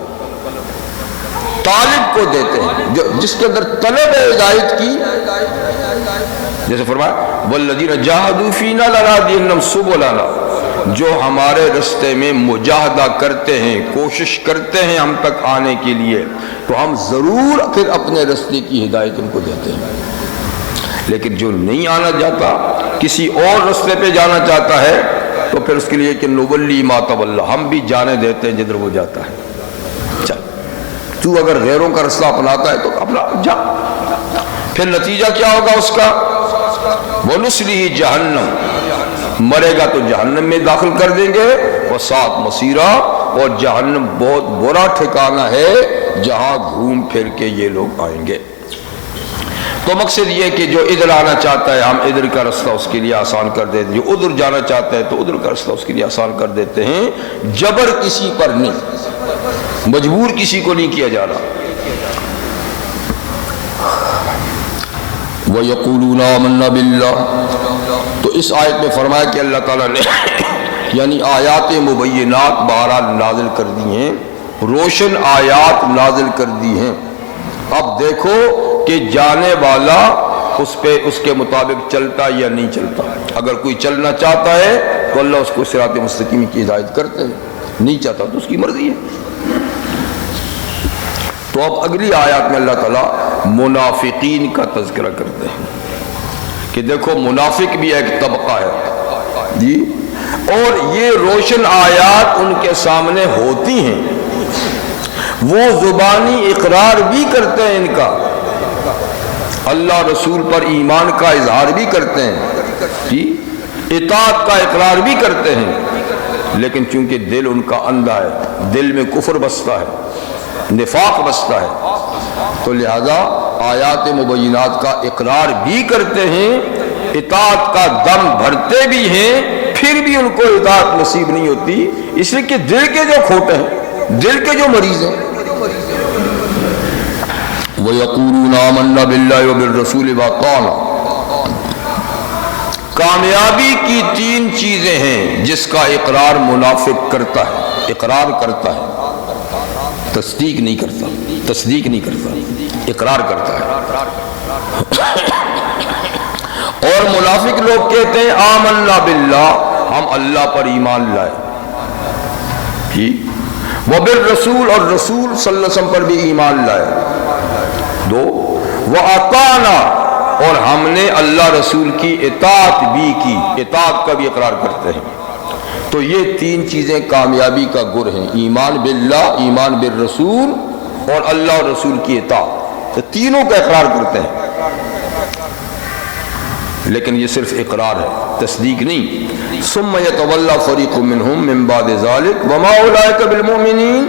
طالب کو دیتے ہیں، جس کے اندر طلب ہے ہدایت کی، جیسے فرمایا والذین جاہدوا فینا لنہدینہم سبلنا، جو ہمارے رستے میں مجاہدہ کرتے ہیں، کوشش کرتے ہیں ہم تک آنے کے لیے، تو ہم ضرور پھر اپنے رستے کی ہدایت ان کو دیتے ہیں۔ لیکن جو نہیں آنا چاہتا، کسی اور رستے پہ جانا چاہتا ہے، تو پھر اس کے لیے کہ نولی ما تولی، ہم بھی جانے دیتے ہیں جدھر وہ جاتا ہے۔ چل تو اگر غیروں کا رستہ اپناتا ہے تو اپنا جا، پھر نتیجہ کیا ہوگا اس کا؟ وَنُصْلِهِ جہنم، مرے گا تو جہنم میں داخل کر دیں گے، وَسَاءَتْ مَصِيرًا، اور جہنم بہت برا ٹھکانہ ہے جہاں گھوم پھر کے یہ لوگ آئیں گے۔ تو مقصد یہ کہ جو ادھر آنا چاہتا ہے ہم ادھر کا رستہ اس کے لیے آسان کر دیتے ہیں، جو ادھر جانا چاہتا ہے تو ادھر کا رستہ اس کے لیے آسان کر دیتے ہیں، جبر کسی پر نہیں، مجبور کسی کو نہیں کیا جا رہا۔ وَيَقُولُونَ آمَنَّا بِاللَّهِ، تو اس آیت میں فرمایا کہ اللہ تعالیٰ نے یعنی آیات مبینات بہرحال نازل کر دی ہیں، روشن آیات نازل کر دی ہیں۔ اب دیکھو کہ جانے والا اس کے مطابق چلتا یا نہیں چلتا۔ اگر کوئی چلنا چاہتا ہے تو اللہ اس کو صراط مستقیم کی ہدایت کرتے ہیں، نہیں چاہتا تو اس کی مرضی ہے۔ تو اب اگلی آیات میں اللہ تعالیٰ منافقین کا تذکرہ کرتے ہیں کہ دیکھو منافق بھی ایک طبقہ ہے جی، اور یہ روشن آیات ان کے سامنے ہوتی ہیں، وہ زبانی اقرار بھی کرتے ہیں، ان کا اللہ رسول پر ایمان کا اظہار بھی کرتے ہیں جی، اطاعت کا اقرار بھی کرتے ہیں، لیکن چونکہ دل ان کا اندھا ہے، دل میں کفر بستا ہے، نفاق بستا ہے، تو لہذا آیات مبینات کا اقرار بھی کرتے ہیں، اطاعت کا دم بھرتے بھی ہیں، پھر بھی ان کو اطاعت نصیب نہیں ہوتی، اس لیے کہ دل کے جو کھوٹے ہیں، دل کے جو مریض ہیں۔ وَيَقُولُونَ آمَنَّا بِاللَّهِ وَبِالرَّسُولِ وَأَطَعْنَا، کامیابی کی تین چیزیں ہیں جس کا اقرار منافق کرتا ہے، اقرار کرتا ہے، تصدیق نہیں کرتا، اقرار کرتا ہے۔ اور منافق لوگ کہتے ہیں آمنا باللہ، ہم اللہ پر ایمان لائے جی، وبالرسول، اور رسول صلی اللہ علیہ وسلم پر بھی ایمان لائے، دو، وَأَطَعْنَا، اور ہم نے اللہ رسول کی اطاعت بھی کی، اطاعت کا بھی اقرار کرتے ہیں۔ تو یہ تین چیزیں کامیابی کا گر ہیں، ایمان باللہ، ایمان بالرسول، اور اللہ اور رسول کی اطاعت، تو تینوں کا اقرار کرتے ہیں، لیکن یہ صرف اقرار ہے، تصدیق نہیں۔ ثُمَّ يَتَوَلَّى فَرِيقٌ مِّنْهُم مِّن بَعْدِ ذَلِكَ وَمَا أُولَٰئِكَ بِالْمُؤْمِنِينَ،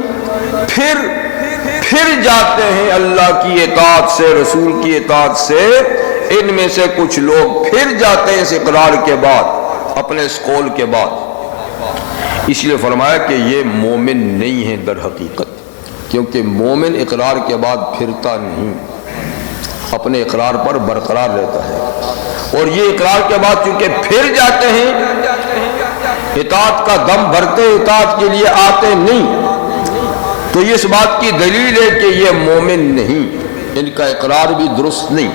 پھر جاتے ہیں اللہ کی اطاعت سے، رسول کی اطاعت سے، ان میں سے کچھ لوگ پھر جاتے ہیں اس اقرار کے بعد، اپنے اس قول کے بعد۔ اس لیے فرمایا کہ یہ مومن نہیں ہے در حقیقت، کیونکہ مومن اقرار کے بعد پھرتا نہیں، اپنے اقرار پر برقرار رہتا ہے، اور یہ اقرار کے بعد چونکہ پھر جاتے ہیں، اطاعت کا دم بھرتے اطاعت کے لیے آتے نہیں، تو یہ اس بات کی دلیل ہے کہ یہ مومن نہیں، ان کا اقرار بھی درست نہیں۔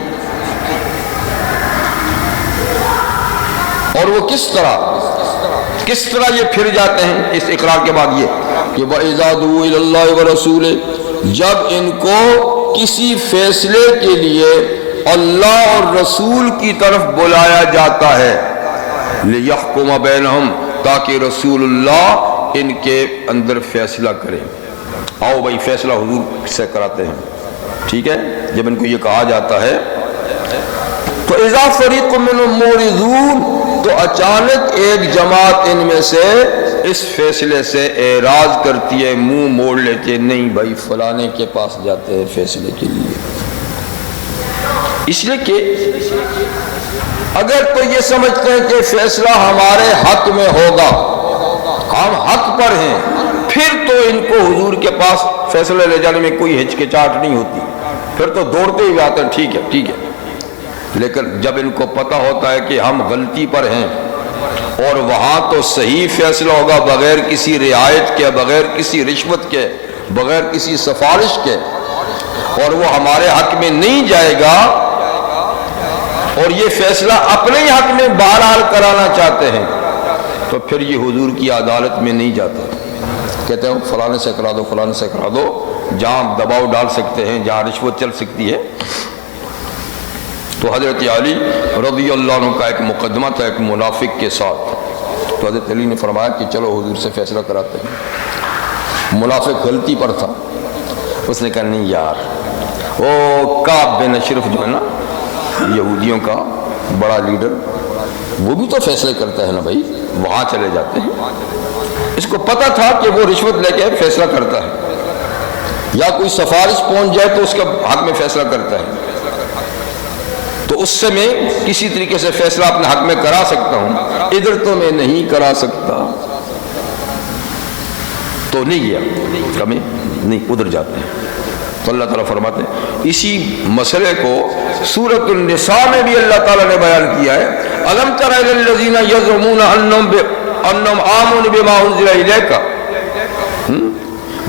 اور وہ کس طرح یہ پھر جاتے ہیں اس اقرار کے بعد؟ یہ کہ وَإِذَا دُعُوا إِلَى اللَّهِ وَرَسُولِهِ، جب ان کو کسی فیصلے کے لیے اللہ اور رسول کی طرف بلایا جاتا ہے، لِيَحْكُمَ بَيْنَهُمْ، تاکہ رسول اللہ ان کے اندر فیصلہ کریں۔ آؤ بھائی فیصلہ حضور سے کراتے ہیں، ٹھیک ہے؟ جب ان کو یہ کہا جاتا ہے تو اذا فریق منهم معرضون، تو اچانک ایک جماعت ان میں سے اس فیصلے سے اعراض کرتی ہے، منہ موڑ لیتی ہے، نہیں بھائی فلانے کے پاس جاتے ہیں فیصلے کے لیے۔ اس لیے کہ اگر تو یہ سمجھتے ہیں کہ فیصلہ ہمارے حق میں ہوگا، ہم حق پر ہیں، پھر تو ان کو حضور کے پاس فیصلہ لے جانے میں کوئی ہچکچاہٹ نہیں ہوتی، پھر تو دوڑتے ہی آتے ہیں ٹھیک ہے ٹھیک ہے۔ لیکن جب ان کو پتہ ہوتا ہے کہ ہم غلطی پر ہیں اور وہاں تو صحیح فیصلہ ہوگا بغیر کسی رعایت کے، بغیر کسی رشوت کے، بغیر کسی سفارش کے، اور وہ ہمارے حق میں نہیں جائے گا اور یہ فیصلہ اپنے ہی حق میں بہرحال کرانا چاہتے ہیں، تو پھر یہ حضور کی عدالت میں نہیں جاتے، کہتے ہیں فلانے سے کرا دو، فلانے سے کرا دو، جہاں دباؤ ڈال سکتے ہیں، جہاں رشوت چل سکتی ہے۔ تو حضرت علی رضی اللہ عنہ کا ایک مقدمہ تھا ایک منافق کے ساتھ، تو حضرت علی نے فرمایا کہ چلو حضور سے فیصلہ کراتے ہیں۔ منافق غلطی پر تھا، اس نے کہا نہیں یار، وہ کعب بن اشرف جو ہے نا یہودیوں کا بڑا لیڈر، وہ بھی تو فیصلے کرتا ہے نا بھائی، وہاں چلے جاتے ہیں۔ اس کو پتا تھا کہ وہ رشوت لے کے فیصلہ کرتا ہے، یا کوئی سفارش پہنچ جائے تو اس کے حق میں فیصلہ کرتا ہے، تو اس سے میں کسی طریقے سے فیصلہ اپنے حق میں کرا سکتا ہوں، ادھر تو میں نہیں کرا سکتا، تو نہیں گیا، کمی نہیں، ادھر جاتے ہیں۔ تو اللہ تعالیٰ فرماتے ہیں اسی مسئلے کو سورۃ النساء میں بھی اللہ تعالیٰ نے بیان کیا ہے، أَلَمْ تَرَ إِلَى الَّذِينَ يَزْعُمُونَ أَنَّهُمْ آمَنُوا بِمَا أُنزِلَ إِلَيْكَ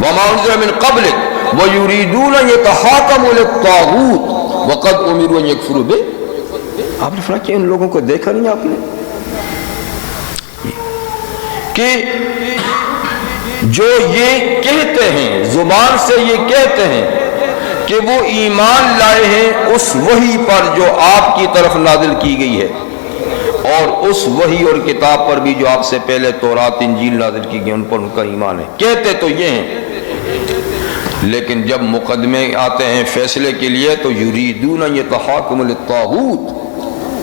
وَمَا أُنزِلَ مِن قَبْلِكَ وَيُرِيدُونَ أَن يَتَحَاكَمُوا إِلَى الطَّاغُوتِ وَقَدْ أُمِرُوا أَن يَكْفُرُوا بِهِ۔ آپ نے فرمایا کہ ان لوگوں کو دیکھا نہیں آپ نے کہ جو یہ کہتے ہیں، زبان سے یہ کہتے ہیں کہ وہ ایمان لائے ہیں اس وحی پر جو آپ کی طرف نازل کی گئی ہے، اور اس وحی اور کتاب پر بھی جو آپ سے پہلے تورات انجیل نازل کی گئی ان پر ان کا ایمان ہے، کہتے تو یہ ہیں، لیکن جب مقدمے آتے ہیں فیصلے کے لیے تو یریدون یتحاکموا للطاغوت،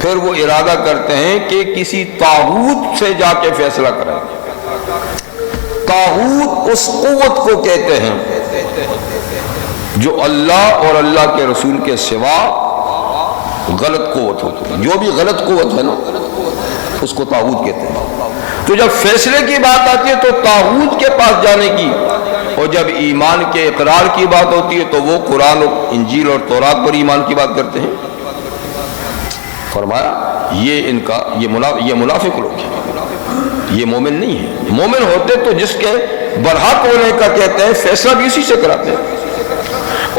پھر وہ ارادہ کرتے ہیں کہ کسی طاغوت سے جا کے فیصلہ کریں۔ طاغوت اس قوت کو کہتے ہیں جو اللہ اور اللہ کے رسول کے سوا غلط قوت ہوتی ہے، جو بھی غلط قوت ہے نا اس کو طاغوت کہتے ہیں۔ تو جب فیصلے کی بات آتی ہے تو طاغوت کے پاس جانے کی، اور جب ایمان کے اقرار کی بات ہوتی ہے تو وہ قرآن و انجیل اور تورات پر ایمان کی بات کرتے ہیں۔ فرمایا یہ ان کا یہ منافق لوگ ہیں، یہ مومن نہیں ہے۔ مومن ہوتے تو جس کے برحق ہونے کا کہتے ہیں فیصلہ بھی اسی سے کراتے ہیں،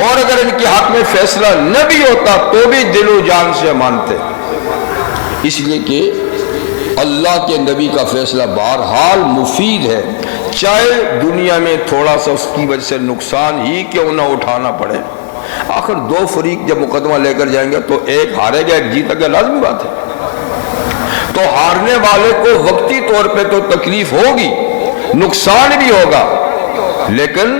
اور اگر ان کے حق میں فیصلہ نہ بھی ہوتا تو بھی دل و جان سے مانتے، اس لیے کہ اللہ کے نبی کا فیصلہ بہرحال مفید ہے، چاہے دنیا میں تھوڑا سا اس کی وجہ سے نقصان ہی کیوں نہ اٹھانا پڑے۔ آخر دو فریق جب مقدمہ لے کر جائیں گے تو ایک ہارے گا ایک جیتے گا، لازمی بات ہے، تو ہارنے والے کو وقتی طور پہ تو تکلیف ہوگی، نقصان بھی ہوگا، لیکن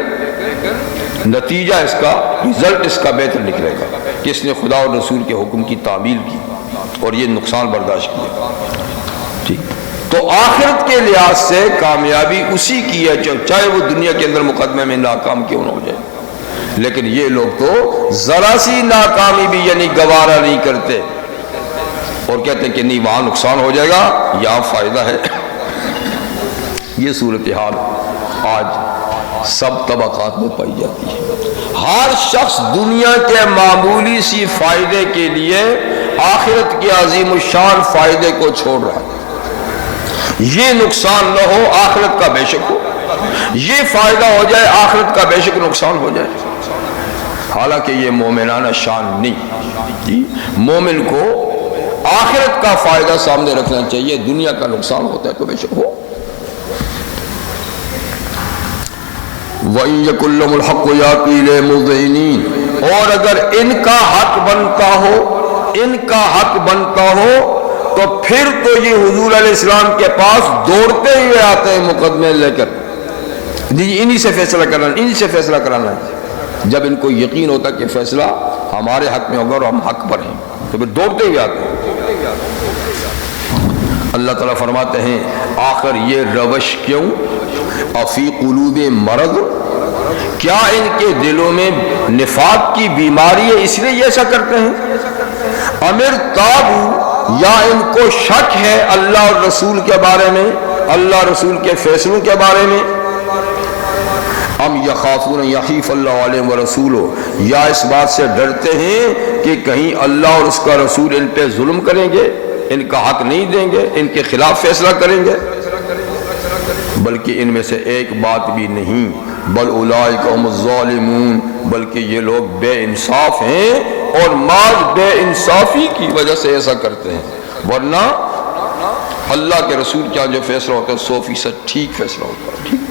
نتیجہ اس کا، رزلٹ اس کا بہتر نکلے گا کہ اس نے خدا اور رسول کے حکم کی تعمیل کی اور یہ نقصان برداشت کیا۔ ٹھیک، تو آخرت کے لحاظ سے کامیابی اسی کی ہے چاہے وہ دنیا کے اندر مقدمے میں ناکام کیوں نہ ہو جائے، لیکن یہ لوگ تو ذرا سی ناکامی بھی یعنی گوارا نہیں کرتے اور کہتے ہیں کہ نہیں وہاں نقصان ہو جائے گا، یہاں فائدہ ہے۔ یہ صورتحال آج سب طبقات میں پائی جاتی ہے، ہر شخص دنیا کے معمولی سی فائدے کے لیے آخرت کے عظیم الشان فائدے کو چھوڑ رہا ہے۔ یہ نقصان نہ ہو آخرت کا بے شک ہو، یہ فائدہ ہو جائے آخرت کا بے شک نقصان ہو جائے، حالانکہ یہ مومنانہ شان نہیں۔ مومن کو آخرت کا فائدہ سامنے رکھنا چاہیے، دنیا کا نقصان ہوتا ہے تو بے شک ہو۔ وَإِن يَكُن لَّهُمُ الْحَقُّ يَأْتِي إِلَيْهِ مُذْعِنِينَ، اور اگر ان کا حق بنتا ہو، ان کا حق بنتا ہو تو پھر تو یہ حضور علیہ السلام کے پاس دوڑتے ہوئے آتے ہیں مقدمے لے کر، انہی سے فیصلہ کرنا، انہی سے فیصلہ کرانا ہے۔ جب ان کو یقین ہوتا کہ فیصلہ ہمارے حق میں ہوگا اور ہم حق پر ہیں تو پھر دوڑتے ہوئے آتے ہیں۔ اللہ تعالیٰ فرماتے ہیں آخر یہ روش کیوں؟ افی قلوب مرض، کیا ان کے دلوں میں نفاق کی بیماری ہے اس لیے یہ ایسا کرتے ہیں؟ امر تابو، یا ان کو شک ہے اللہ اور رسول کے بارے میں، اللہ رسول کے فیصلوں کے بارے میں، ام یخافون یحیف اللہ علیہم ورسولہ، یا اس بات سے ڈرتے ہیں کہ کہیں اللہ اور اس کا رسول ان پہ ظلم کریں گے، ان کا حق نہیں دیں گے، ان کے خلاف فیصلہ کریں گے، بلکہ ان میں سے ایک بات بھی نہیں، بل اولئک هم الظالمون، بلکہ یہ لوگ بے انصاف ہیں اور محض بے انصافی کی وجہ سے ایسا کرتے ہیں، ورنہ اللہ کے رسول کیا جو فیصلہ ہوتا ہے 100% ٹھیک فیصلہ ہوتا ہے۔ ٹھیک،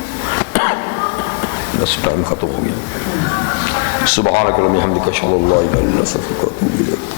بس ٹائم ختم ہو گیا۔ سبحانک اللہم وبحمدک اشہد ان لا الہ الا انت استغفرک واتوب الیک۔